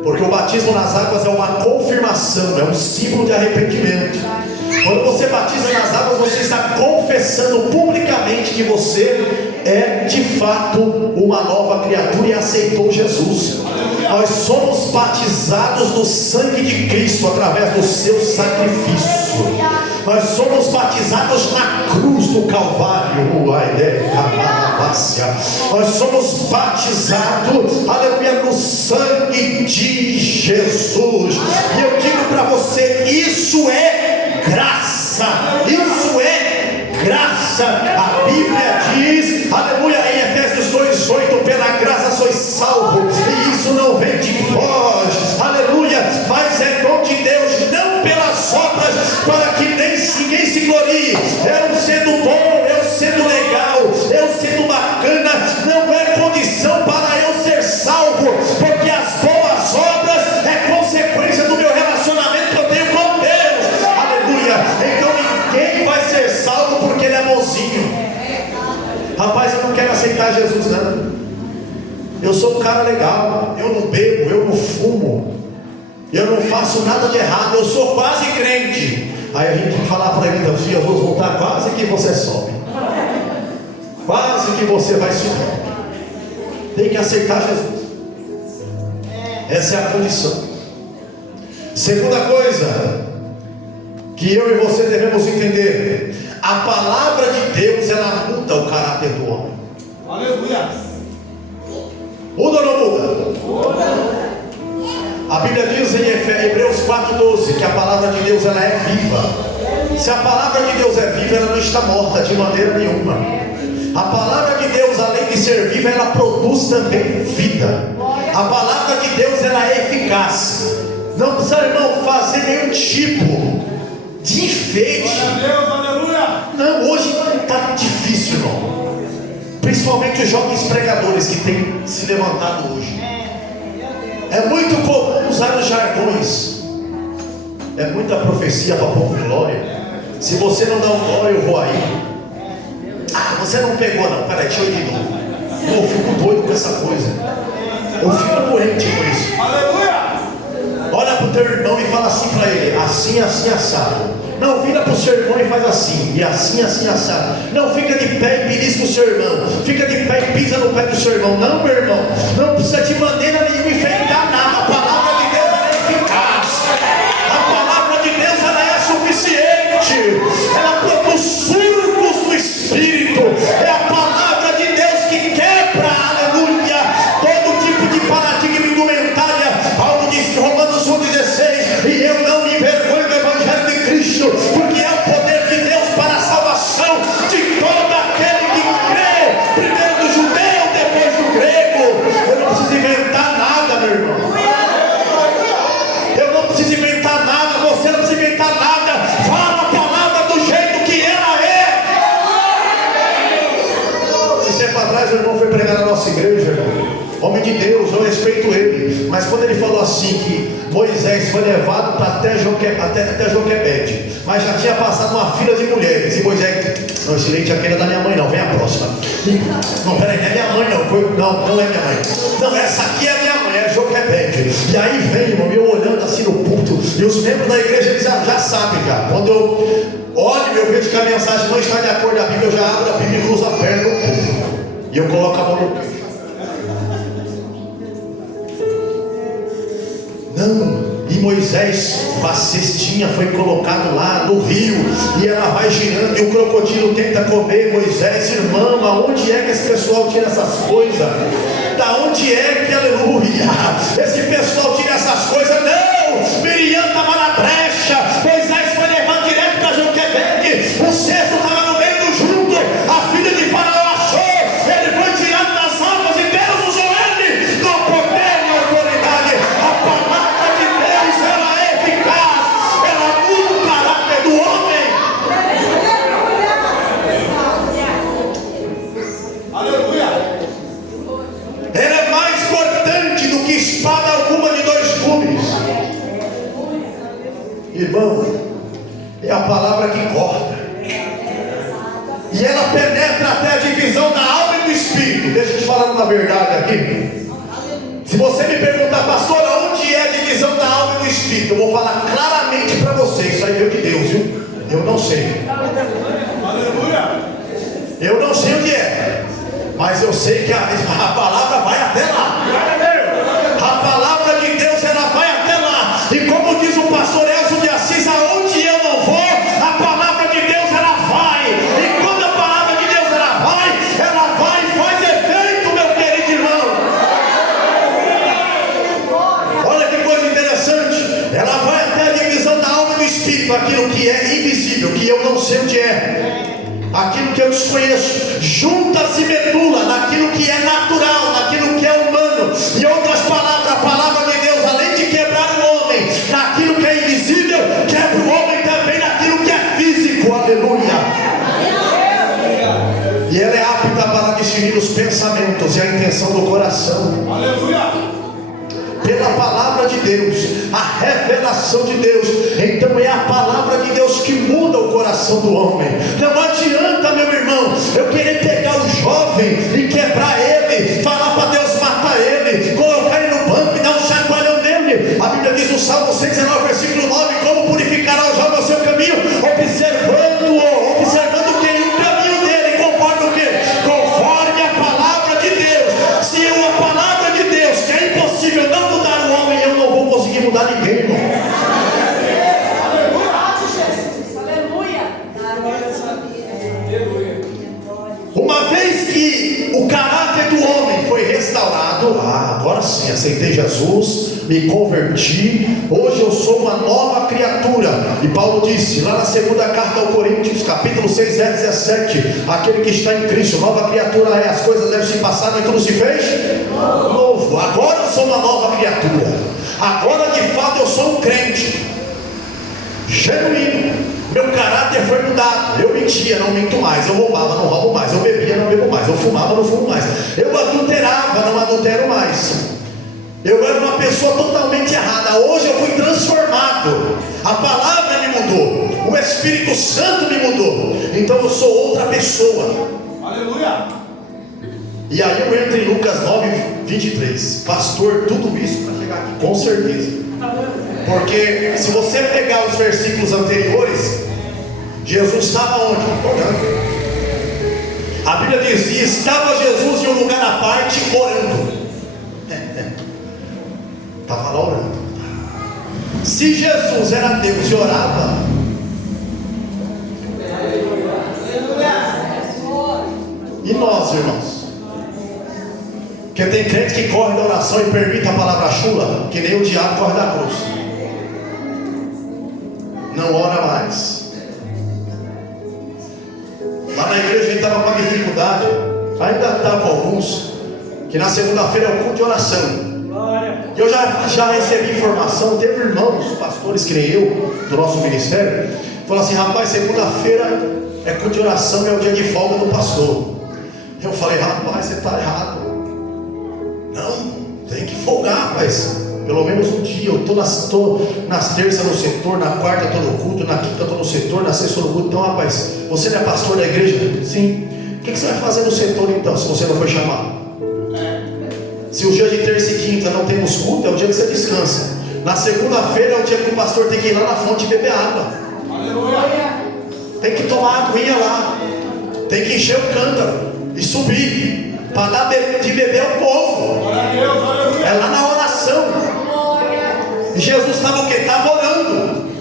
porque o batismo nas águas é uma confirmação, é um símbolo de arrependimento. Quando você batiza nas águas, você está confessando publicamente que você é de fato uma nova criatura e aceitou Jesus. Nós somos batizados no sangue de Cristo através do seu sacrifício. Nós somos batizados na cruz do Calvário. Nós somos batizados, aleluia, no sangue de Jesus. E eu digo para você, isso é graça. Isso é graça. A Bíblia diz, aleluia, em Efésios 2:8, pela graça sois salvos, e isso não vem de vós, aleluia, mas é dom de Deus, não pelas obras, para que ninguém se glorie. Eu sendo bom, eu sendo legal, eu sendo bacana, não é condição para eu ser salvo, porque as boas obras é consequência do meu relacionamento que eu tenho com Deus, aleluia. Então ninguém vai ser salvo porque ele é bonzinho. Rapaz, eu não quero aceitar Jesus não. Eu sou um cara legal, eu não bebo, eu não fumo, eu não faço nada de errado, eu sou quase crente. Aí a gente tem que falar para ele, então, se Jesus voltar, quase que você sobe, quase que você vai subir. Tem que aceitar Jesus. Essa é a condição. Segunda coisa que eu e você devemos entender: a palavra de Deus, ela muda o caráter do homem. Aleluia. Muda ou não muda? A Bíblia diz em Hebreus 4:12 que a palavra de Deus, ela é viva. Se a palavra de Deus é viva, ela não está morta de maneira nenhuma. A palavra de Deus, além de ser viva, ela produz também vida. A palavra de Deus, ela é eficaz. Não precisa, irmão, fazer nenhum tipo de enfeite. Não, hoje está difícil, irmão. Principalmente os jovens pregadores que têm se levantado hoje. É muito comum usar os jargões. É muita profecia para pouco glória. Se você não dá um glória, eu vou aí. Ah, você não pegou não. Peraí, deixa eu ir de novo. Eu fico doido com essa coisa. Eu fico doente com isso. Aleluia. Olha para o teu irmão e fala assim para ele: assim, assim, assado. Não, vira para o seu irmão e faz assim, e assim, assim, assado. Não, fica de pé e belisca o seu irmão. Fica de pé e pisa no pé do seu irmão. Não, meu irmão, não precisa de maneira nenhuma enfrentar nada. A palavra de Deus, ela é eficaz. A palavra de Deus, ela é suficiente. Ela produz surcos no Espírito. É a palavra de Deus que quebra, aleluia, todo tipo de paradigma indumentária. Paulo diz, Romanos 1,16: e eu não me envergonho do Evangelho de Cristo, porque é o poder de Deus para a salvação de todo aquele que crê, primeiro do judeu, depois do grego. Eu não preciso inventar nada, meu irmão. Eu não preciso inventar nada, você não precisa inventar nada. Fala a palavra do jeito que ela é. Esse tempo atrás o irmão foi pregar na nossa igreja, irmão. Homem de Deus, eu respeito ele. Mas quando ele falou assim que Moisés foi levado para até Joquebede, mas já tinha passado uma fila de mulheres, e Moisés, não, esse leite aqui não é da minha mãe não, vem a próxima. Não, peraí, não é minha mãe não, não é minha mãe. Não, essa aqui é minha mãe, é Joquebede. E aí vem, irmão, eu olhando assim no púlpito, e os membros da igreja, eles já sabem já. Quando eu olho, eu vejo que a mensagem não está de acordo com a Bíblia, eu já abro a Bíblia e cruzo a perna no púlpito. E eu coloco a mão no peito. Não, e Moisés, a cestinha foi colocado lá no rio, e ela vai girando, e o crocodilo tenta comer Moisés. Irmão, aonde é que esse pessoal tira essas coisas? Da onde é que, aleluia, esse pessoal tira essas coisas? Não, Miriam estava na brecha, Moisés foi levado direto para Joquebede, o cesto estava no meio do junto, a filha de Faraó achou, ele foi tirado das águas e Deus usou ele com poder e autoridade. A palavra de Deus, ela é eficaz, ela muda o caráter do homem. Aleluia. Ela é mais cortante do que espada alguma de dois gumes. Irmão, é a palavra que corta, e ela penetra até a divisão da alma e do espírito. Deixa eu te falar uma verdade aqui. Se você me perguntar, pastor, onde é a divisão da alma e do espírito, eu vou falar claramente para você. Isso aí veio de Deus, viu? Eu não sei. Aleluia. Eu não sei onde é, mas eu sei que a palavra vai até lá. A palavra de Deus, ela vai até lá. E como diz o pastor Elcio de Assis, aonde eu não vou, a palavra de Deus, ela vai. E quando a palavra de Deus, ela vai e faz efeito, meu querido irmão. Olha que coisa interessante. Ela vai até a divisão da alma e do espírito, aquilo que é invisível, que eu não sei onde é, aquilo que eu desconheço, junta-se medula naquilo que é natural, naquilo que é humano. Em outras palavras, a palavra de Deus, além de quebrar o homem naquilo que é invisível, quebra o homem também naquilo que é físico. Aleluia. E ela é apta para discernir os pensamentos e a intenção do coração. Aleluia. Pela palavra de Deus, a revelação de Deus. Então é a palavra de Deus que muda o coração do homem. Não adianta, meu irmão, eu querer pegar o jovem e quebrar ele, falar para Deus matar ele, colocar ele no banco e dar um chacoalhão nele. A Bíblia diz no Salmo 119, versículo 9: como purificará o jovem o seu caminho? Observando quem? O caminho dele, conforme o quê? Conforme a palavra de Deus. Se a palavra de Deus, que é impossível não mudar o homem, eu não vou conseguir mudar ninguém, irmão. Uma vez que o caráter do homem foi restaurado, agora sim, aceitei Jesus, me converti, hoje eu sou uma nova criatura. E Paulo disse lá na segunda carta aos Coríntios, capítulo 6, verso 17: aquele que está em Cristo, nova criatura é, as coisas devem se passar e tudo se fez novo. Agora eu sou uma nova criatura, agora de fato eu sou um crente genuíno. Meu caráter foi mudado. Eu mentia, não minto mais. Eu roubava, não roubo mais. Eu bebia, não bebo mais. Eu fumava, não fumo mais. Eu adulterava, não adultero mais. Eu era uma pessoa totalmente errada. Hoje eu fui transformado. A palavra me mudou. O Espírito Santo me mudou. Então eu sou outra pessoa. Aleluia. E aí eu entro em Lucas 9, 23. Pastor, tudo isso para chegar aqui, com certeza. Porque se você pegar os versículos anteriores, Jesus estava onde? Orando. A Bíblia diz: e estava Jesus em um lugar à parte orando. Estava lá orando. Se Jesus era Deus e orava, e nós, irmãos? Porque tem crente que corre da oração e permite a palavra chula, que nem o diabo corre da cruz. Não ora mais. Lá na igreja a gente estava com uma dificuldade, ainda está com alguns, que na segunda-feira é o culto de oração. E eu já recebi informação, teve irmãos, pastores que nem eu, do nosso ministério, falaram assim: rapaz, segunda-feira é culto de oração, é o dia de folga do pastor. Eu falei: rapaz, você está errado. Não, tem que folgar, rapaz. Pelo menos um dia. Eu estou nas terças no setor, na quarta estou no culto, na quinta estou no setor, na sexta no culto. Então, rapaz, você não é pastor da igreja? Sim. O que você vai fazer no setor então, se você não foi chamado? Se o dia de terça e quinta não temos culto, é o dia que você descansa. Na segunda-feira é o dia que o pastor tem que ir lá na fonte e beber água. Aleluia. Tem que tomar aguinha lá, tem que encher o cântaro e subir para dar de beber ao povo. É lá na oração. E Jesus estava o quê? Estava orando.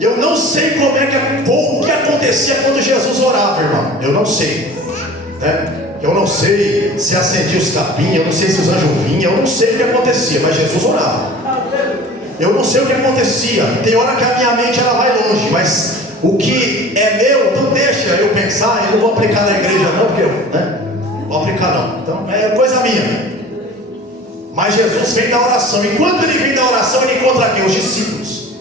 Eu não sei como é que o que acontecia quando Jesus orava, irmão. Eu não sei, né? Eu não sei se acendia os capinhos, eu não sei se os anjos vinham, eu não sei o que acontecia, mas Jesus orava. Eu não sei o que acontecia. Tem hora que a minha mente ela vai longe, mas o que é meu, então deixa eu pensar. Eu não vou aplicar na igreja não, porque eu, né? Vou aplicar não. Então é coisa minha. Mas Jesus vem da oração. E quando ele vem da oração, ele encontra quem? Os discípulos.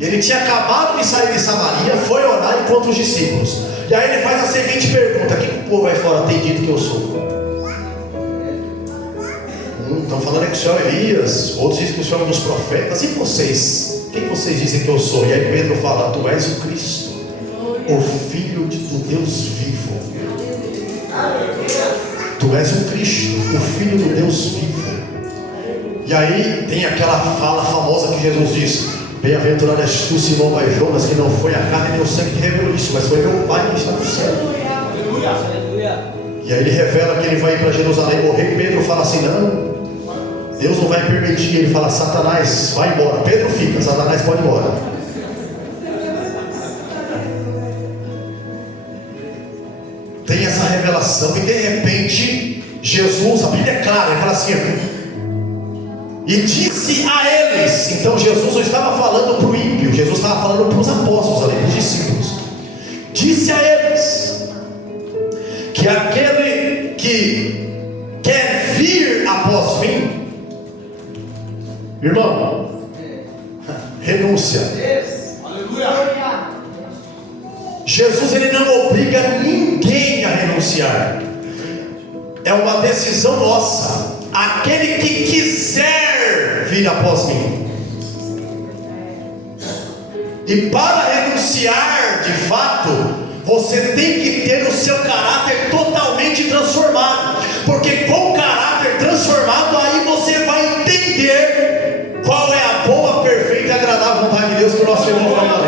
Ele tinha acabado de sair de Samaria, foi orar e encontra os discípulos. E aí ele faz a seguinte pergunta: quem o povo aí fora tem dito que eu sou? Estão falando que o senhor é Elias, outros dizem que o senhor é um dos profetas. E vocês? Quem vocês dizem que eu sou? E aí Pedro fala: tu és o Cristo, o Filho do Deus vivo. Tu és o Cristo, o Filho do Deus vivo. E aí tem aquela fala famosa que Jesus diz: Bem-aventurado és tu, Simão Barjonas, que não foi a carne nem o sangue que revelou isso, mas foi meu Pai que está no céu. E aí ele revela que ele vai ir para Jerusalém morrer. Pedro fala assim: não, Deus não vai permitir. Ele fala: Satanás, vai embora. Pedro fica, Satanás pode ir embora. Tem essa revelação e de repente Jesus, a Bíblia é clara, ele fala assim: e disse a eles. Então Jesus não estava falando para o ímpio, Jesus estava falando para os apóstolos ali, para os discípulos. Disse a eles que aquele que quer vir após mim, irmão, renúncia. Aleluia. Jesus, ele não obriga ninguém a renunciar, é uma decisão nossa. Aquele que quiser vir após mim, e para renunciar de fato, você tem que ter o seu caráter totalmente transformado, porque com o caráter transformado, aí você vai entender qual é a boa, perfeita e agradável vontade de Deus, que o nosso irmão falou.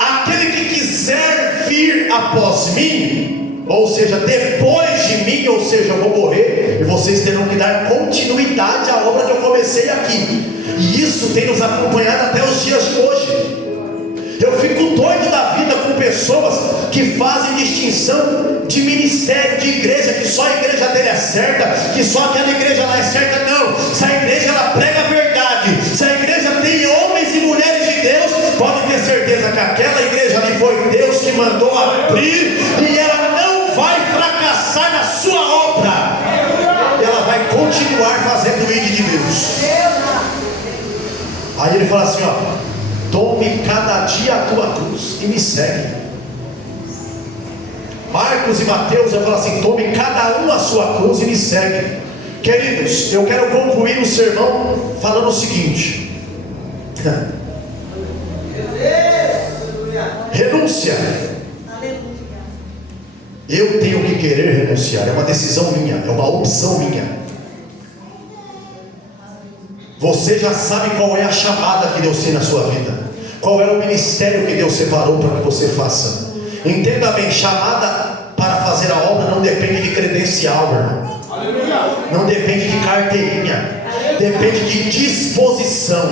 Aquele que quiser vir após mim, ou seja, depois de mim, ou seja, eu vou morrer, e vocês terão que dar continuidade à obra que eu comecei aqui, e isso tem nos acompanhado até os dias de hoje. Eu fico doido da vida com pessoas que fazem distinção de ministério, de igreja, que só a igreja dele é certa, que só aquela igreja lá é certa. Não, se a igreja ela prega a verdade, se a igreja tem homens e mulheres de Deus, pode ter certeza que aquela igreja ali foi Deus que mandou abrir, e ela não vai fracassar na sua obra, ela vai continuar fazendo o ID de Deus. Aí ele fala assim: ó, tome cada dia a tua cruz e me segue. Marcos e Mateus vai falar assim: tome cada um a sua cruz e me segue. Queridos, eu quero concluir o sermão falando o seguinte: renúncia. Eu tenho que querer renunciar, é uma decisão minha, é uma opção minha. Você já sabe qual é a chamada que Deus tem na sua vida, qual é o ministério que Deus separou para que você faça. Entenda bem, chamada para fazer a obra não depende de credencial, irmão. Não depende de carteirinha, depende de disposição.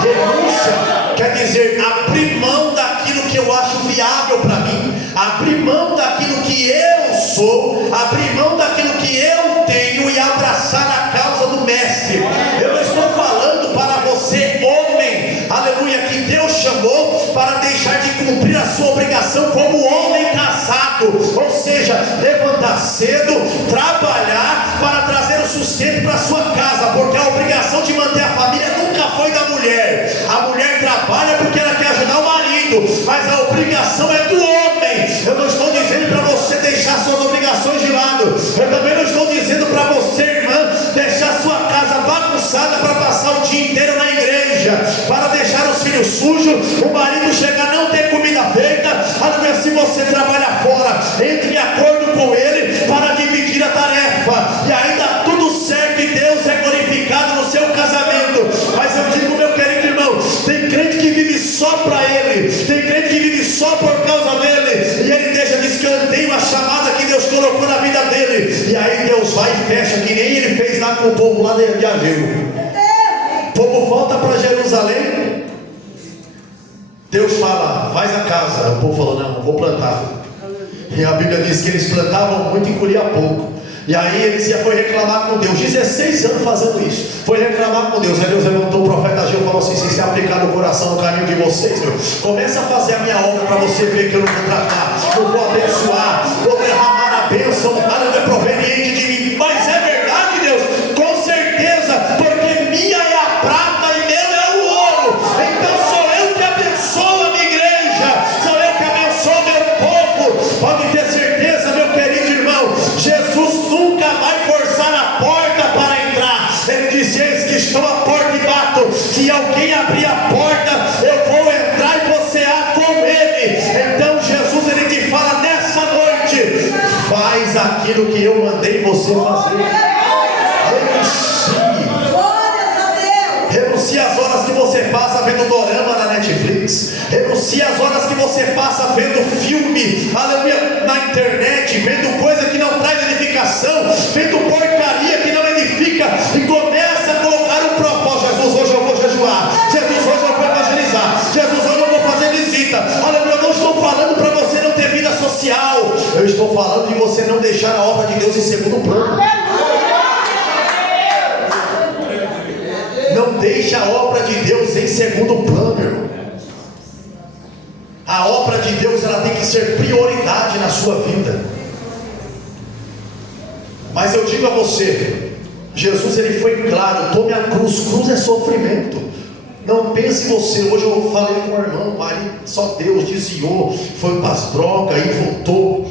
Renúncia quer dizer abrir mão daquilo que eu acho viável para mim, abrir mão daquilo que eu sou, abrir mão daquilo que eu tenho e abraçar a causa do mestre. Eu estou falando para você, homem, aleluia, que Deus chamou para deixar de cumprir a sua obrigação como homem casado, ou seja, levantar cedo, trabalhar para trazer o sustento para a sua casa, porque a obrigação de manter a família nunca foi da mulher. A mulher trabalha porque ela quer ajudar o marido, mas a obrigação é do homem. Eu não estou dizendo para você deixar suas obrigações de lado, eu também não estou dizendo para você, irmã, deixar sua casa bagunçada para passar o dia inteiro na igreja, para deixar os filhos sujos, o marido chegar não ter comida feita. Aleluia, se você trabalha fora, entre em acordo com ele para dividir a tarefa, e aí dá tudo certo e Deus é glorificado no seu casamento. Mas eu digo, meu querido irmão, tem crente que vive só para ele, tem crente que vive só por causa dele, e ele deixa de escanteio a chamada que Deus colocou na vida dele, e aí Deus vai e fecha, que nem ele fez lá com o povo lá de Ageu. O povo volta para Jerusalém, Deus fala: faz a casa. O povo falou: não vou plantar. E a Bíblia diz que eles plantavam muito e colhiam pouco. E aí eles foi reclamar com Deus, 16 anos fazendo isso, foi reclamar com Deus. Aí Deus levantou o profeta Ageu e falou assim: vocês têm aplicado o coração no caminho de vocês, meu. Começa a fazer a minha obra para você ver que eu não vou tratar, eu vou abençoar, vou derramar a bênção, aleluia, proveniente de mim. Mas é verdade, Deus, com certeza, porque minha é a prata e meu é o ouro. Então sou eu que abençoo a minha igreja, sou eu que abençoo meu povo. Pode ter certeza, meu querido irmão, Jesus nunca vai forçar a porta para entrar. Ele disse: eis que estou à porta e bato, se alguém abrir a porta, eu vou entrar e você há com ele. Então Jesus, ele te fala nessa noite: faz aquilo que eu mandei você fazer. Renuncie. Renuncie às vendo dorama na Netflix, renuncie às horas que você passa vendo filme, aleluia, na internet, vendo coisa que não traz edificação, vendo porcaria que não edifica, e começa a colocar um propósito. Jesus, hoje eu vou jejuar, Jesus, hoje eu vou evangelizar, Jesus, hoje eu vou fazer visita. Aleluia, eu não estou falando para você não ter vida social, eu estou falando de você não deixar a obra de Deus em segundo plano. Não deixe a obra de Deus em segundo plano, irmão. A obra de Deus, ela tem que ser prioridade na sua vida. Mas eu digo a você, Jesus, ele foi claro: tome a cruz. Cruz é sofrimento. Não pense você. Hoje eu falei com o irmão, marido, só Deus desviou, foi para as drogas e voltou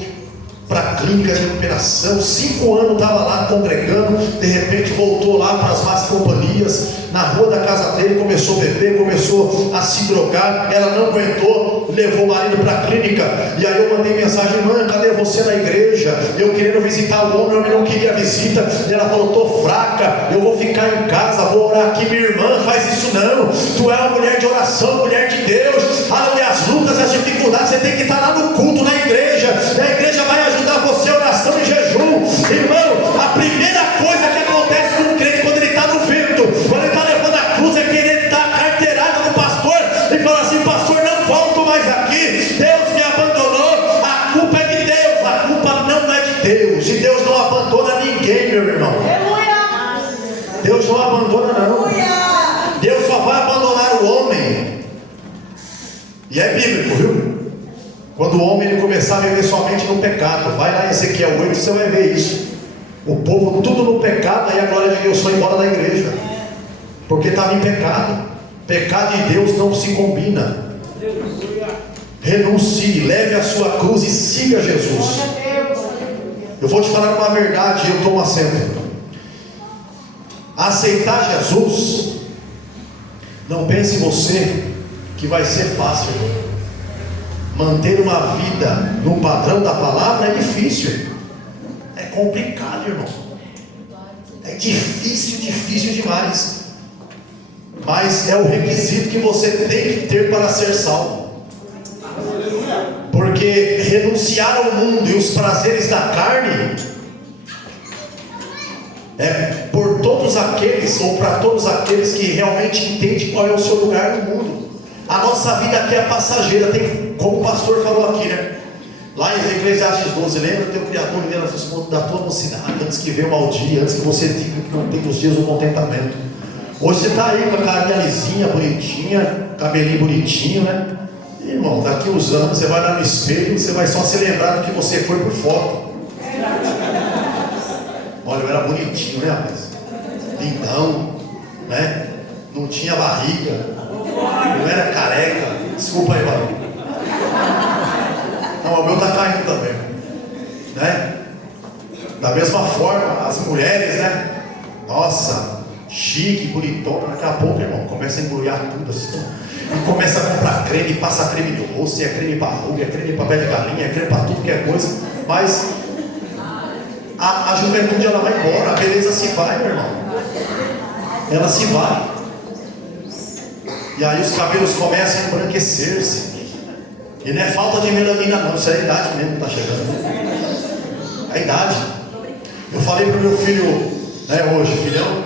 para a clínica de recuperação. 5 anos estava lá congregando, de repente voltou lá para as más companhias, na rua da casa dele, começou a beber, começou a se drogar. Ela não aguentou, levou o marido para a clínica. E aí eu mandei mensagem: irmã, cadê você na igreja? Eu querendo visitar o homem não queria visita. E ela falou: estou fraca, eu vou ficar em casa, vou orar aqui. Minha irmã, faz isso não, tu é uma mulher de oração, mulher de Deus. Aleluia, as lutas, as dificuldades, você tem que estar lá no culto, na igreja, e a igreja vai ajudar você a oração e jejum. Irmão, a primeira coisa que acontece com um crente quando ele está no vento, quando ele está levando a cruz, é que ele dá a carteirada no pastor e fala assim: pastor, não volto mais aqui, Deus me abandonou, a culpa é de Deus. A culpa não é de Deus, e Deus não abandona ninguém, meu irmão. Deus não abandona não. Deus só vai abandonar o homem, e é bíblico, viu? Quando o homem ele começar a viver somente no pecado, vai lá em Ezequiel 8, você vai ver isso. O povo tudo no pecado, aí a glória de Deus foi embora da igreja, porque estava em pecado. Pecado e Deus não se combina. Renuncie, leve a sua cruz e siga Jesus. Eu vou te falar uma verdade, eu tomo assento. Aceitar Jesus, não pense você que vai ser fácil. Manter uma vida no padrão da palavra é difícil, é complicado, irmão. É difícil demais. Mas é o requisito que você tem que ter para ser salvo. Porque renunciar ao mundo e os prazeres da carne é por todos aqueles, ou para todos aqueles que realmente entendem qual é o seu lugar no mundo. A nossa vida aqui é passageira. Tem, como o pastor falou aqui, né? Lá em Eclesiastes 12, lembra do teu Criador da tua mocidade, antes que venha o mau dia, antes que você diga que não tem os dias do contentamento. Hoje você está aí com a carinha lisinha, bonitinha, cabelinho bonitinho, né? Irmão, daqui uns anos você vai lá no espelho, você vai só se lembrar do que você foi por foto. Olha, eu era bonitinho, né, rapaz? Lindão, né? Não tinha barriga, não era careca. Desculpa aí, barriga. Não, o meu está caindo também, né? Da mesma forma, as mulheres, né? Nossa, chique, bonitona. Daqui a pouco, irmão, começa a embrulhar tudo assim, e começa a comprar creme, passa creme no rosto, é creme para ruga, é creme para pé de galinha, é creme para tudo que é coisa. Mas a juventude, ela vai embora, a beleza se vai, meu irmão. Ela se vai. E aí os cabelos começam a embranquecer-se. E não é falta de melanina não, isso é a idade mesmo que está chegando. É a idade. Eu falei para o meu filho, né, hoje: filhão,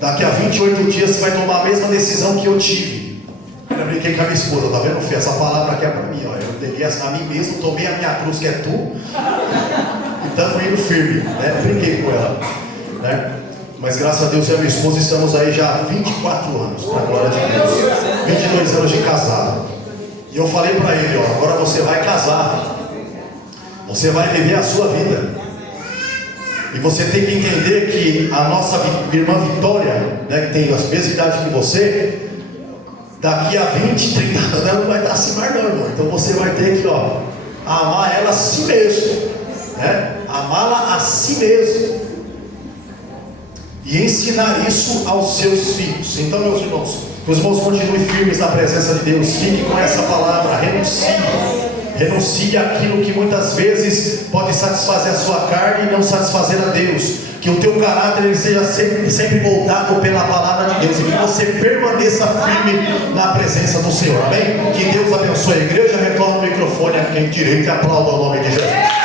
daqui a 28 dias você vai tomar a mesma decisão que eu tive. Eu brinquei com a minha esposa: tá vendo, filho? Essa palavra aqui é para mim, ó. Eu peguei a mim mesmo, tomei a minha cruz, que é tu, e estamos indo firme, né? Eu brinquei com ela, né? Mas graças a Deus, eu e a minha esposa estamos aí já há 24 anos, para a glória de Deus. 22 anos de casado. E eu falei para ele: ó, agora você vai casar, você vai viver a sua vida, e você tem que entender que a nossa irmã Vitória, né, que tem as mesmas idades que você, daqui a 20, 30 anos ela não vai estar assim mais não, irmão. Então você vai ter que, ó, amar ela a si mesmo, né? Amá-la a si mesmo, e ensinar isso aos seus filhos. Então, meus irmãos continuem firmes na presença de Deus. Fique com essa palavra: renuncie. Renuncie àquilo que muitas vezes pode satisfazer a sua carne e não satisfazer a Deus. Que o teu caráter ele seja sempre moldado pela palavra de Deus, e que você permaneça firme na presença do Senhor. Amém? Que Deus abençoe a igreja. Retorna o microfone a quem direito e aplauda o nome de Jesus.